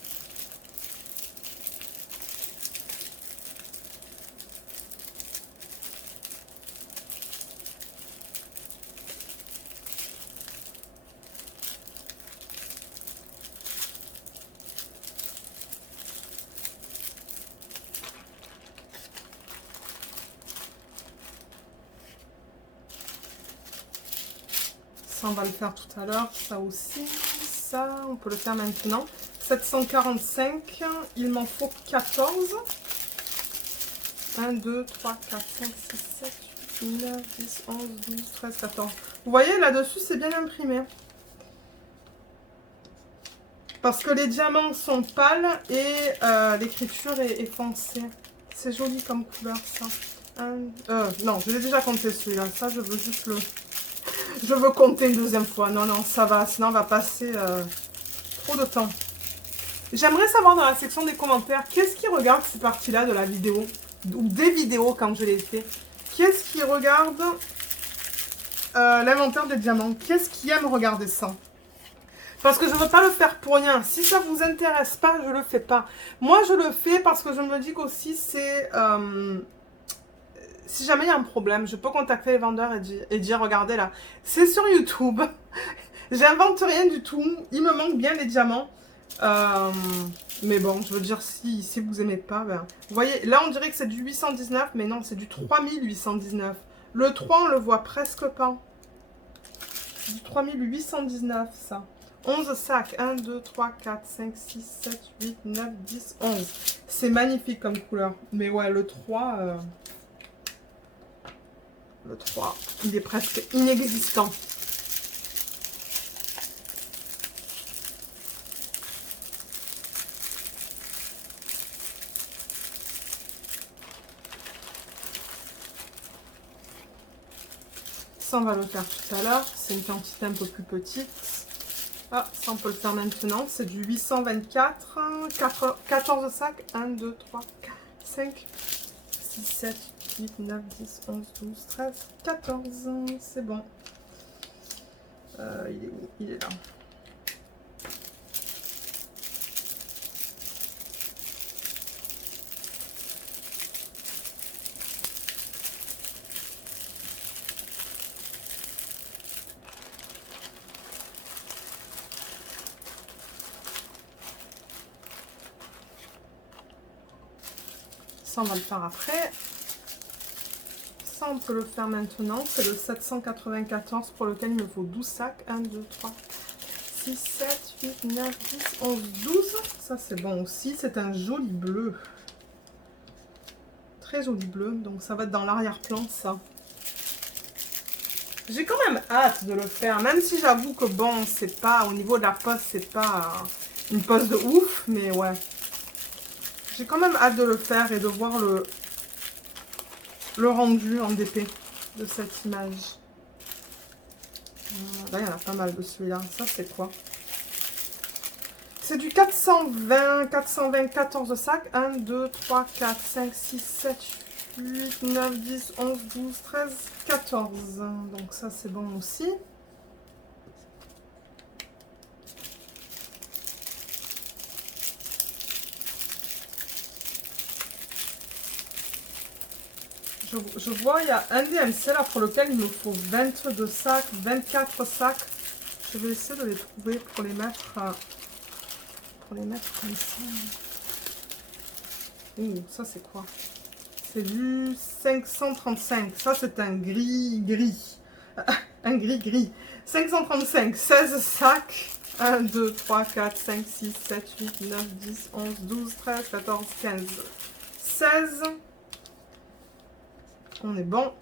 Ça, on va le faire tout à l'heure. Ça aussi. Ça, on peut le faire maintenant. 745. Il m'en faut 14. 1, 2, 3, 4, 5, 6, 7, 8, 9, 10, 11, 12, 13, 14. Vous voyez, là-dessus, c'est bien imprimé. Parce que les diamants sont pâles et l'écriture est foncée. C'est joli comme couleur, ça. Non, je l'ai déjà compté celui-là. Ça, je veux juste le... Je veux compter une deuxième fois. Non, non, ça va. Sinon, on va passer trop de temps. J'aimerais savoir dans la section des commentaires, qu'est-ce qui regarde ces parties-là de la vidéo? Ou des vidéos, quand je les fais. Qu'est-ce qui regarde l'inventaire des diamants? Qu'est-ce qui aime regarder ça? Parce que je ne veux pas le faire pour rien. Si ça ne vous intéresse pas, je ne le fais pas. Moi, je le fais parce que je me dis qu'aussi, c'est... si jamais il y a un problème, je peux contacter les vendeurs et dire, regardez là, c'est sur YouTube. J'invente rien du tout. Il me manque bien les diamants. Mais bon, je veux dire, si vous aimez pas, ben... Vous voyez, là, on dirait que c'est du 819, mais non, c'est du 3819. Le 3, on le voit presque pas. C'est du 3819, ça. 11 sacs. 1, 2, 3, 4, 5, 6, 7, 8, 9, 10, 11. C'est magnifique comme couleur. Mais ouais, le 3... Le 3, il est presque inexistant. Ça, on va le faire tout à l'heure. C'est une quantité un peu plus petite. Ah, ça, on peut le faire maintenant. C'est du 824. 14 sacs. 1, 2, 3, 4, 5, 6, 7, 8, 9, 10, 11, 12, 13, 14. C'est bon. Il est où? Il est là. Ça, on va le faire après. Ça, on peut le faire maintenant. C'est le 794 pour lequel il me faut 12 sacs. 1, 2, 3, 6, 7, 8, 9, 10, 11, 12. Ça, c'est bon aussi. C'est un joli bleu. Très joli bleu. Donc, ça va être dans l'arrière-plan, ça. J'ai quand même hâte de le faire. Même si j'avoue que, bon, c'est pas... Au niveau de la pose, c'est pas une pose de ouf. Mais ouais. J'ai quand même hâte de le faire et de voir le rendu en DP de cette image. Là, il y en a pas mal de celui-là. Ça, c'est quoi? C'est du 420, 14 sacs. 1, 2, 3, 4, 5, 6, 7, 8, 9, 10, 11, 12, 13, 14. Donc ça, c'est bon aussi. Je vois, il y a un DMC là pour lequel il me faut 22 sacs, 24 sacs. Je vais essayer de les trouver pour les mettre comme ça. Ouh, ça c'est quoi? C'est du 535. Ça c'est un gris. Un gris. 535, 16 sacs. 1, 2, 3, 4, 5, 6, 7, 8, 9, 10, 11, 12, 13, 14, 15, 16. On est bon.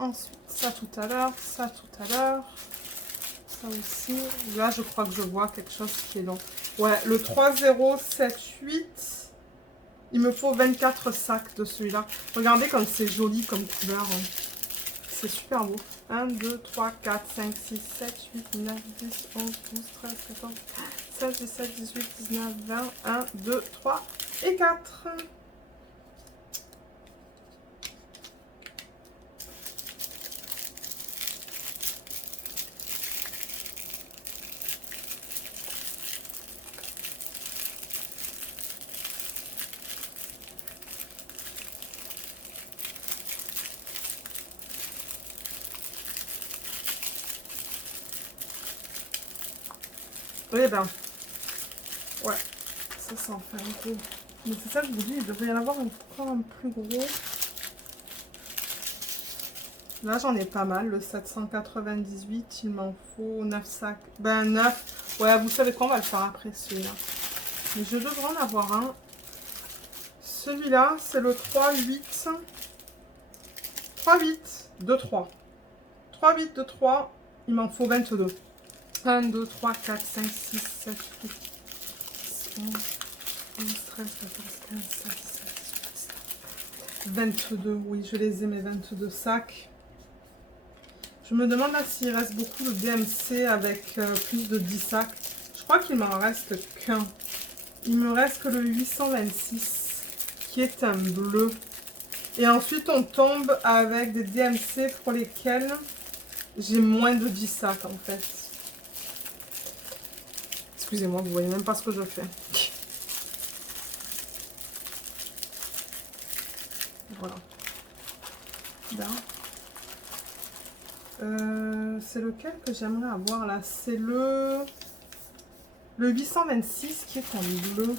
Ensuite, ça tout à l'heure, ça tout à l'heure. Ça aussi. Là, je crois que je vois quelque chose qui est long. Ouais, le 3, 0, 7, 8. Il me faut 24 sacs de celui-là. Regardez comme c'est joli comme couleur. C'est super beau. 1, 2, 3, 4, 5, 6, 7, 8, 9, 10, 11, 12, 13, 14, 16, 17, 18, 19, 20, 1, 2, 3 et 4. Eh ben, ouais, ça en fait un gros. Mais c'est ça que je vous dis, il devrait y en avoir encore un plus gros. Là, j'en ai pas mal, le 798, il m'en faut 9 sacs. Ben, 9. Ouais, vous savez quoi, on va le faire après, celui-là. Mais je devrais en avoir un. Celui-là, c'est le 3, 8. 3, 8, 2, 3. 3, 8, 2, 3, il m'en faut 22. 1, 2, 3, 4, 5, 6, 7, 8, 10, 11, 12, 13, 14, 15, 16, 17, 18, 22, oui, je les ai, mes 22 sacs. Je me demande là s'il reste beaucoup de DMC avec plus de 10 sacs. Je crois qu'il m'en reste qu'un. Il me reste que le 826, qui est un bleu. Et ensuite, on tombe avec des DMC pour lesquels j'ai moins de 10 sacs, en fait. Excusez-moi, vous voyez même pas ce que je fais. Voilà. Là. C'est lequel que j'aimerais avoir là? C'est le 826 qui est en bleu.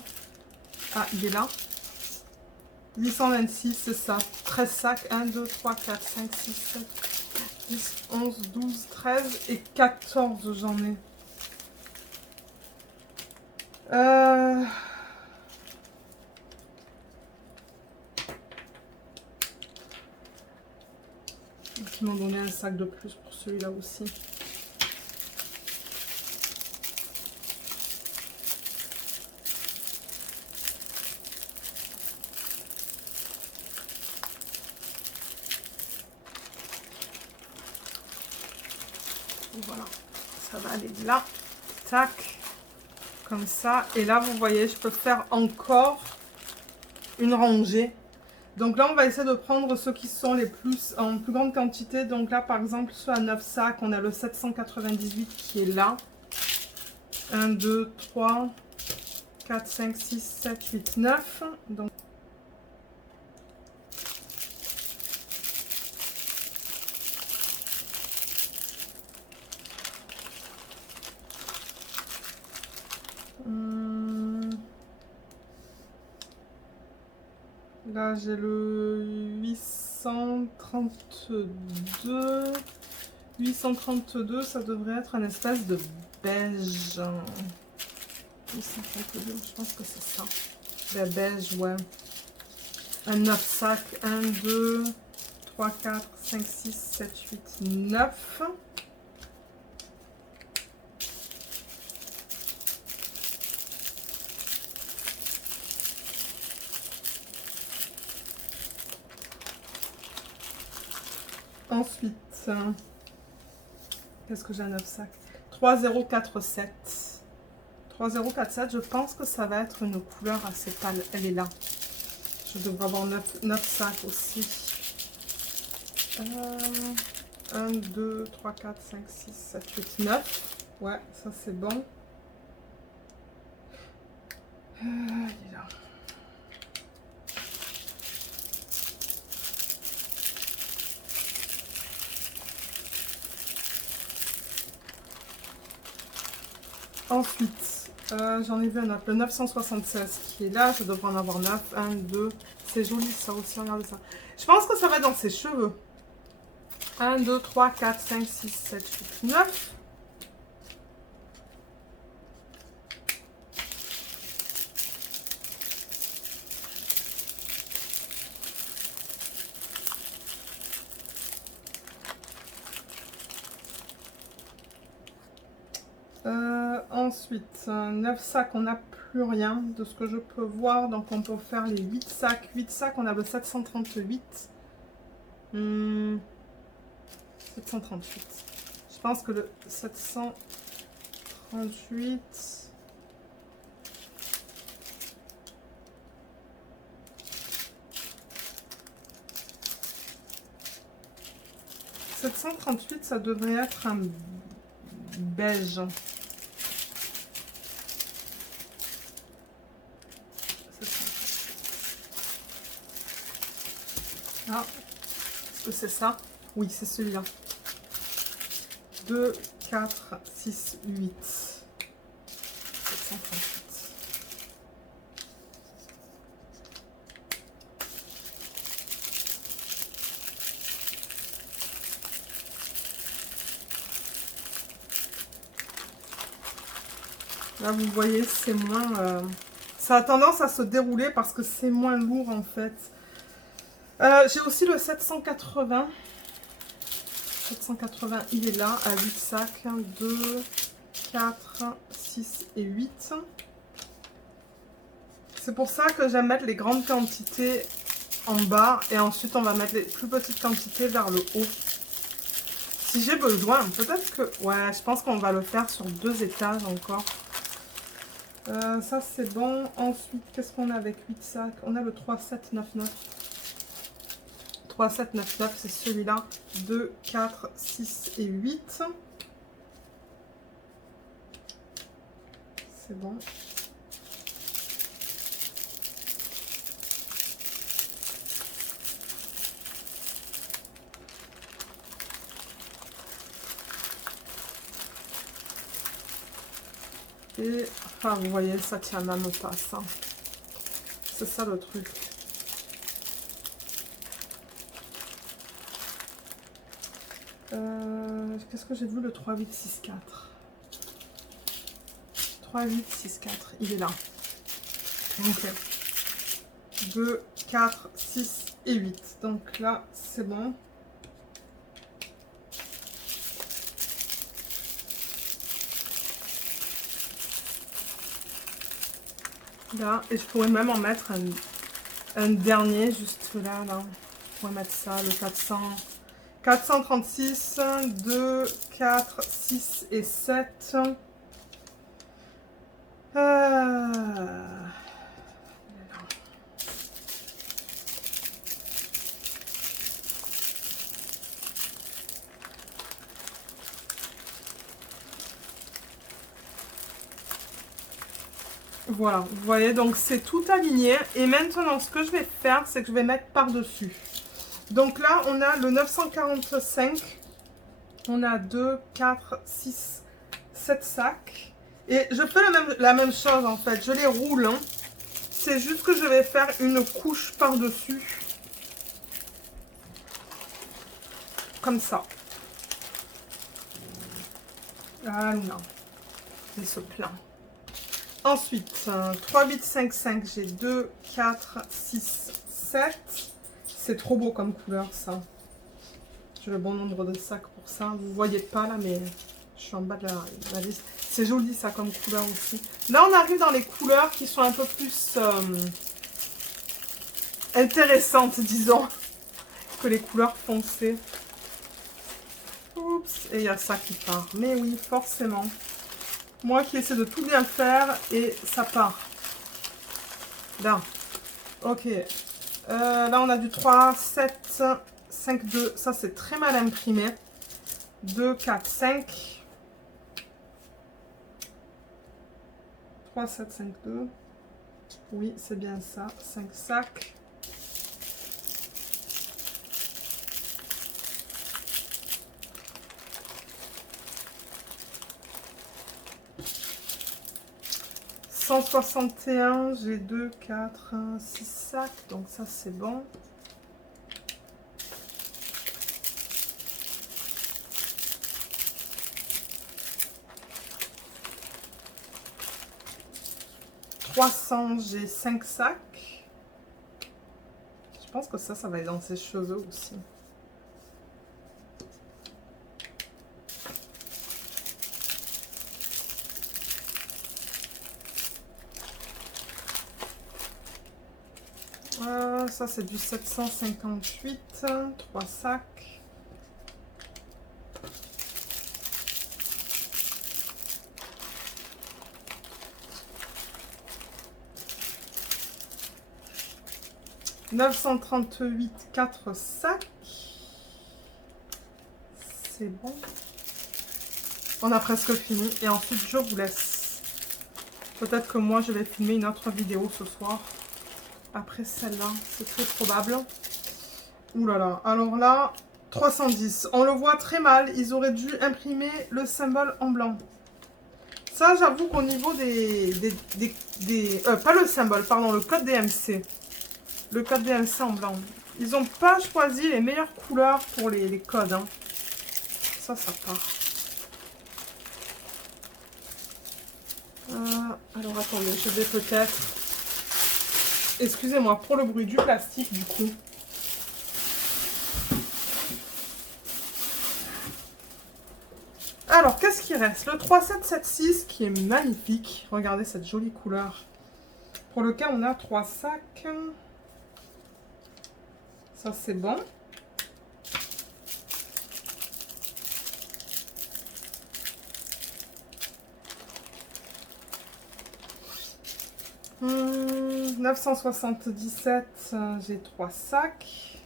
Ah, il est là. 826, c'est ça. 13 sacs. 1, 2, 3, 4, 5, 6, 7, 10, 11, 12, 13 et 14 j'en ai. Ils m'ont donné un sac de plus pour celui-là aussi. Voilà, ça va aller là. Tac. Comme ça. Et là, vous voyez, je peux faire encore une rangée. Donc là, on va essayer de prendre ceux qui sont les plus en plus grande quantité. Donc là, par exemple, ceux à 9 sacs, on a le 798 qui est là. 1, 2, 3, 4, 5, 6, 7, 8, 9. Donc, là, j'ai le 832. 832, ça devrait être un espèce de beige. 832, je pense que c'est ça. Le beige, ouais. Un 9 sacs. 1, 2, 3, 4, 5, 6, 7, 8, 9. Ensuite, qu'est-ce que j'ai à 9 sacs? 3047. 3047, je pense que ça va être une couleur assez pâle. Elle est là. Je devrais avoir 9 sacs aussi. 1, 2, 3, 4, 5, 6, 7, 8, 9. Ouais, ça c'est bon. Il est là. Ensuite, j'en ai vu un autre, le 976 qui est là. Je devrais en avoir 9. 1, 2. C'est joli ça aussi, regardez ça. Je pense que ça va dans ses cheveux. 1, 2, 3, 4, 5, 6, 7, 8, 9. Ensuite, 9 sacs, on n'a plus rien de ce que je peux voir. Donc, on peut faire les 8 sacs. 8 sacs, on a le 738. 738. Je pense que le 738... 738, ça devrait être un beige. Ah, est-ce que c'est ça? Oui, c'est celui-là. 2, 4, 6, 8. 738. Là, vous voyez, c'est moins... ça a tendance à se dérouler parce que c'est moins lourd, en fait. J'ai aussi le 780. 780, il est là, à 8 sacs. 2, 4, 6 et 8. C'est pour ça que j'aime mettre les grandes quantités en bas. Et ensuite, on va mettre les plus petites quantités vers le haut. Si j'ai besoin, peut-être que... Ouais, je pense qu'on va le faire sur 2 étages encore. Ça c'est bon. Ensuite, qu'est-ce qu'on a avec 8 sacs? On a le 3799. 3799, c'est celui-là. 2, 4, 6 et 8. C'est bon. Et, enfin, vous voyez, ça tient même pas, ça. C'est ça le truc. Qu'est-ce que j'ai vu, le 3864? 3864, il est là. Ok. 2, 4, 6 et 8. Donc là, c'est bon. Là, et je pourrais même en mettre un dernier juste là, là. Je pourrais mettre ça, le 436, 2, 4, 6 et 7. Voilà, vous voyez, donc c'est tout aligné. Et maintenant, ce que je vais faire, c'est que je vais mettre par-dessus. Donc là, on a le 945. On a 2, 4, 6, 7 sacs. Et je fais la même chose, en fait. Je les roule. Hein. C'est juste que je vais faire une couche par-dessus. Comme ça. Voilà. Il se plaint. Ensuite, 3, 8, 5, 5, j'ai 2, 4, 6, 7. C'est trop beau comme couleur, ça. J'ai le bon nombre de sacs pour ça. Vous ne voyez pas, là, mais je suis en bas de la liste. C'est joli, ça, comme couleur aussi. Là, on arrive dans les couleurs qui sont un peu plus intéressantes, disons, que les couleurs foncées. Oups, et il y a ça qui part. Mais oui, forcément. Moi qui essaie de tout bien faire et ça part. Là. Ok. Là, on a du 3, 7, 5, 2. Ça, c'est très mal imprimé. 2, 4, 5. 3, 7, 5, 2. Oui, c'est bien ça. 5 sacs. « 161, j'ai 2, 4, 6 sacs, donc ça c'est bon. « 300, j'ai 5 sacs. Je pense que ça va être dans ses cheveux aussi. Ça, c'est du 758. 3 sacs. « 938, 4 sacs. » C'est bon. On a presque fini. Et ensuite, je vous laisse. Peut-être que moi, je vais filmer une autre vidéo ce soir. Après celle-là, c'est très probable. Ouh là là. Alors là, 310. On le voit très mal. Ils auraient dû imprimer le symbole en blanc. Ça, j'avoue qu'au niveau pas le symbole, pardon, le code DMC. Le code DMC en blanc. Ils n'ont pas choisi les meilleures couleurs pour les codes. Hein. Ça part. Alors, attendez, je vais peut-être... Excusez-moi pour le bruit du plastique, du coup. Alors, qu'est-ce qui reste? Le 3776 qui est magnifique. Regardez cette jolie couleur. Pour lequel on a 3 sacs. Ça, c'est bon. Mmh, 977, j'ai 3 sacs.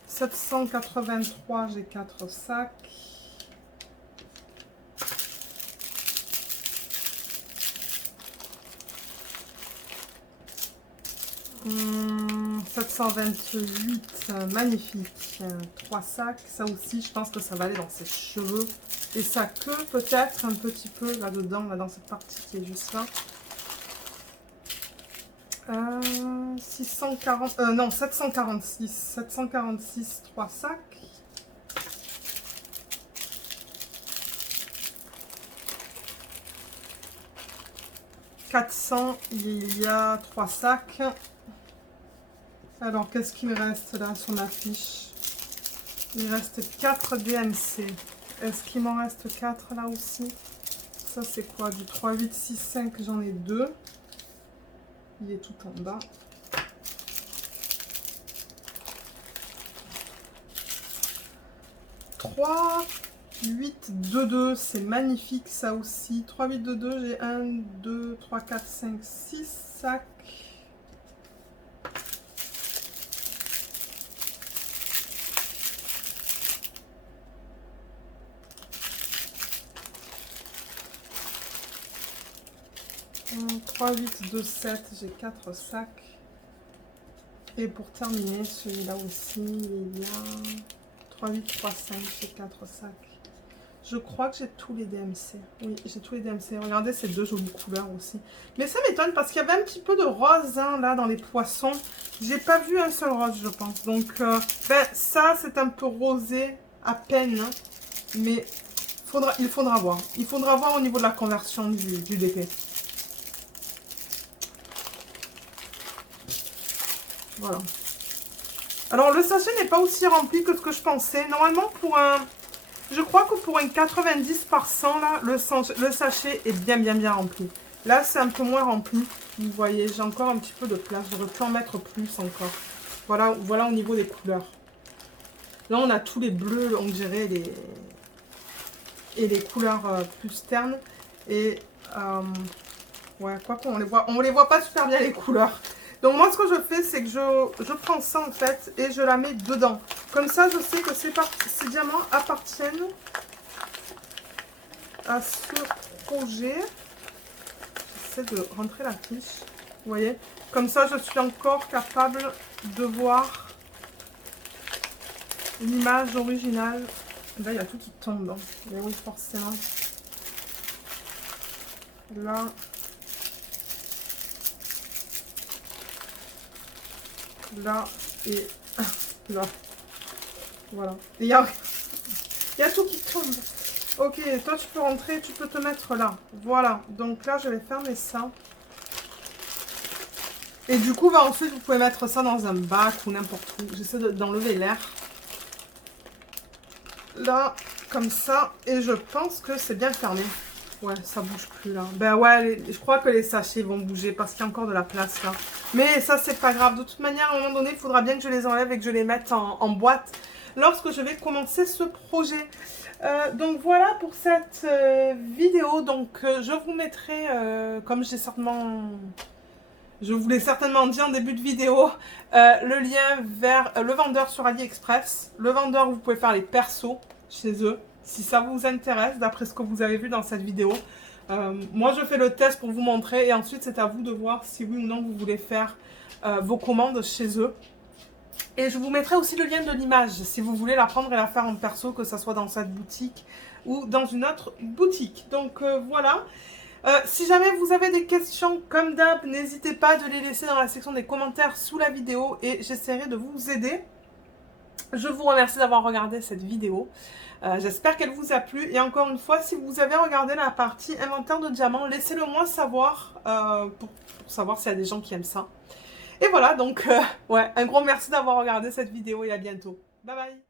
« 783, j'ai 4 sacs. 728, magnifique, 3 sacs, ça aussi je pense que ça va aller dans ses cheveux et sa queue peut-être un petit peu là-dedans, là dans cette partie qui est juste là. 640, non 746, 3 sacs. « 400, il y a 3 sacs. » Alors, qu'est-ce qu'il me reste là sur ma fiche? Il me reste 4 DMC. Est-ce qu'il m'en reste 4 là aussi? Ça, c'est quoi? Du 3, 8, 6, 5, j'en ai 2. Il est tout en bas. « 3, 8, 2, 2, c'est magnifique ça aussi. 3, 8, 2, 2, j'ai 1, 2, 3, 4, 5, 6 sacs. « 3, 8, 2, 7, j'ai 4 sacs. Et pour terminer, celui-là aussi, il y a 3, 8, 3, 5, j'ai 4 sacs. Je crois que j'ai tous les DMC. Oui, j'ai tous les DMC. Regardez ces deux jolies couleurs aussi. Mais ça m'étonne parce qu'il y avait un petit peu de rose hein, là dans les poissons. J'ai pas vu un seul rose, je pense. Donc, ça, c'est un peu rosé à peine. Hein, mais il faudra voir. Il faudra voir au niveau de la conversion du DP. Voilà. Alors, le sachet n'est pas aussi rempli que ce que je pensais. Normalement, je crois que pour une 90 par 100, là, le sachet est bien rempli. Là, c'est un peu moins rempli. Vous voyez, j'ai encore un petit peu de place. J'aurais pu en mettre plus encore. Voilà au niveau des couleurs. Là, on a tous les bleus, on dirait, et les couleurs plus ternes. Et, ouais, quoi qu'on on les voit pas super bien, les couleurs. Donc moi, ce que je fais, c'est que je prends ça, en fait, et je la mets dedans. Comme ça, je sais que ces diamants appartiennent à ce projet. J'essaie de rentrer la fiche. Vous voyez? Comme ça, je suis encore capable de voir l'image originale. Là, il y a tout qui tombe. Hein. Mais oui, forcément. Là... là et là. Voilà. Et il y a tout qui tombe. Ok, toi tu peux rentrer, tu peux te mettre là. Voilà. Donc là, je vais fermer ça. Et du coup, ensuite, vous pouvez mettre ça dans un bac ou n'importe où. J'essaie d'enlever l'air. Là, comme ça. Et je pense que c'est bien fermé. Ouais, ça bouge plus là. Ben ouais, je crois que les sachets vont bouger parce qu'il y a encore de la place là. Mais ça, c'est pas grave. De toute manière, à un moment donné, il faudra bien que je les enlève et que je les mette en boîte lorsque je vais commencer ce projet. Donc voilà pour cette vidéo. Donc je vous mettrai, comme j'ai certainement... Je vous l'ai certainement dit en début de vidéo, le lien vers le vendeur sur AliExpress. Le vendeur, vous pouvez faire les persos chez eux, si ça vous intéresse, d'après ce que vous avez vu dans cette vidéo. Moi, je fais le test pour vous montrer et ensuite, c'est à vous de voir si oui ou non vous voulez faire vos commandes chez eux. Et je vous mettrai aussi le lien de l'image, si vous voulez la prendre et la faire en perso, que ce soit dans cette boutique ou dans une autre boutique. Donc voilà. Si jamais vous avez des questions, comme d'hab, n'hésitez pas de les laisser dans la section des commentaires sous la vidéo et j'essaierai de vous aider. Je vous remercie d'avoir regardé cette vidéo. J'espère qu'elle vous a plu. Et encore une fois, si vous avez regardé la partie inventaire de diamants, laissez-le moi savoir pour savoir s'il y a des gens qui aiment ça. Et voilà, donc ouais, un gros merci d'avoir regardé cette vidéo et à bientôt. Bye bye!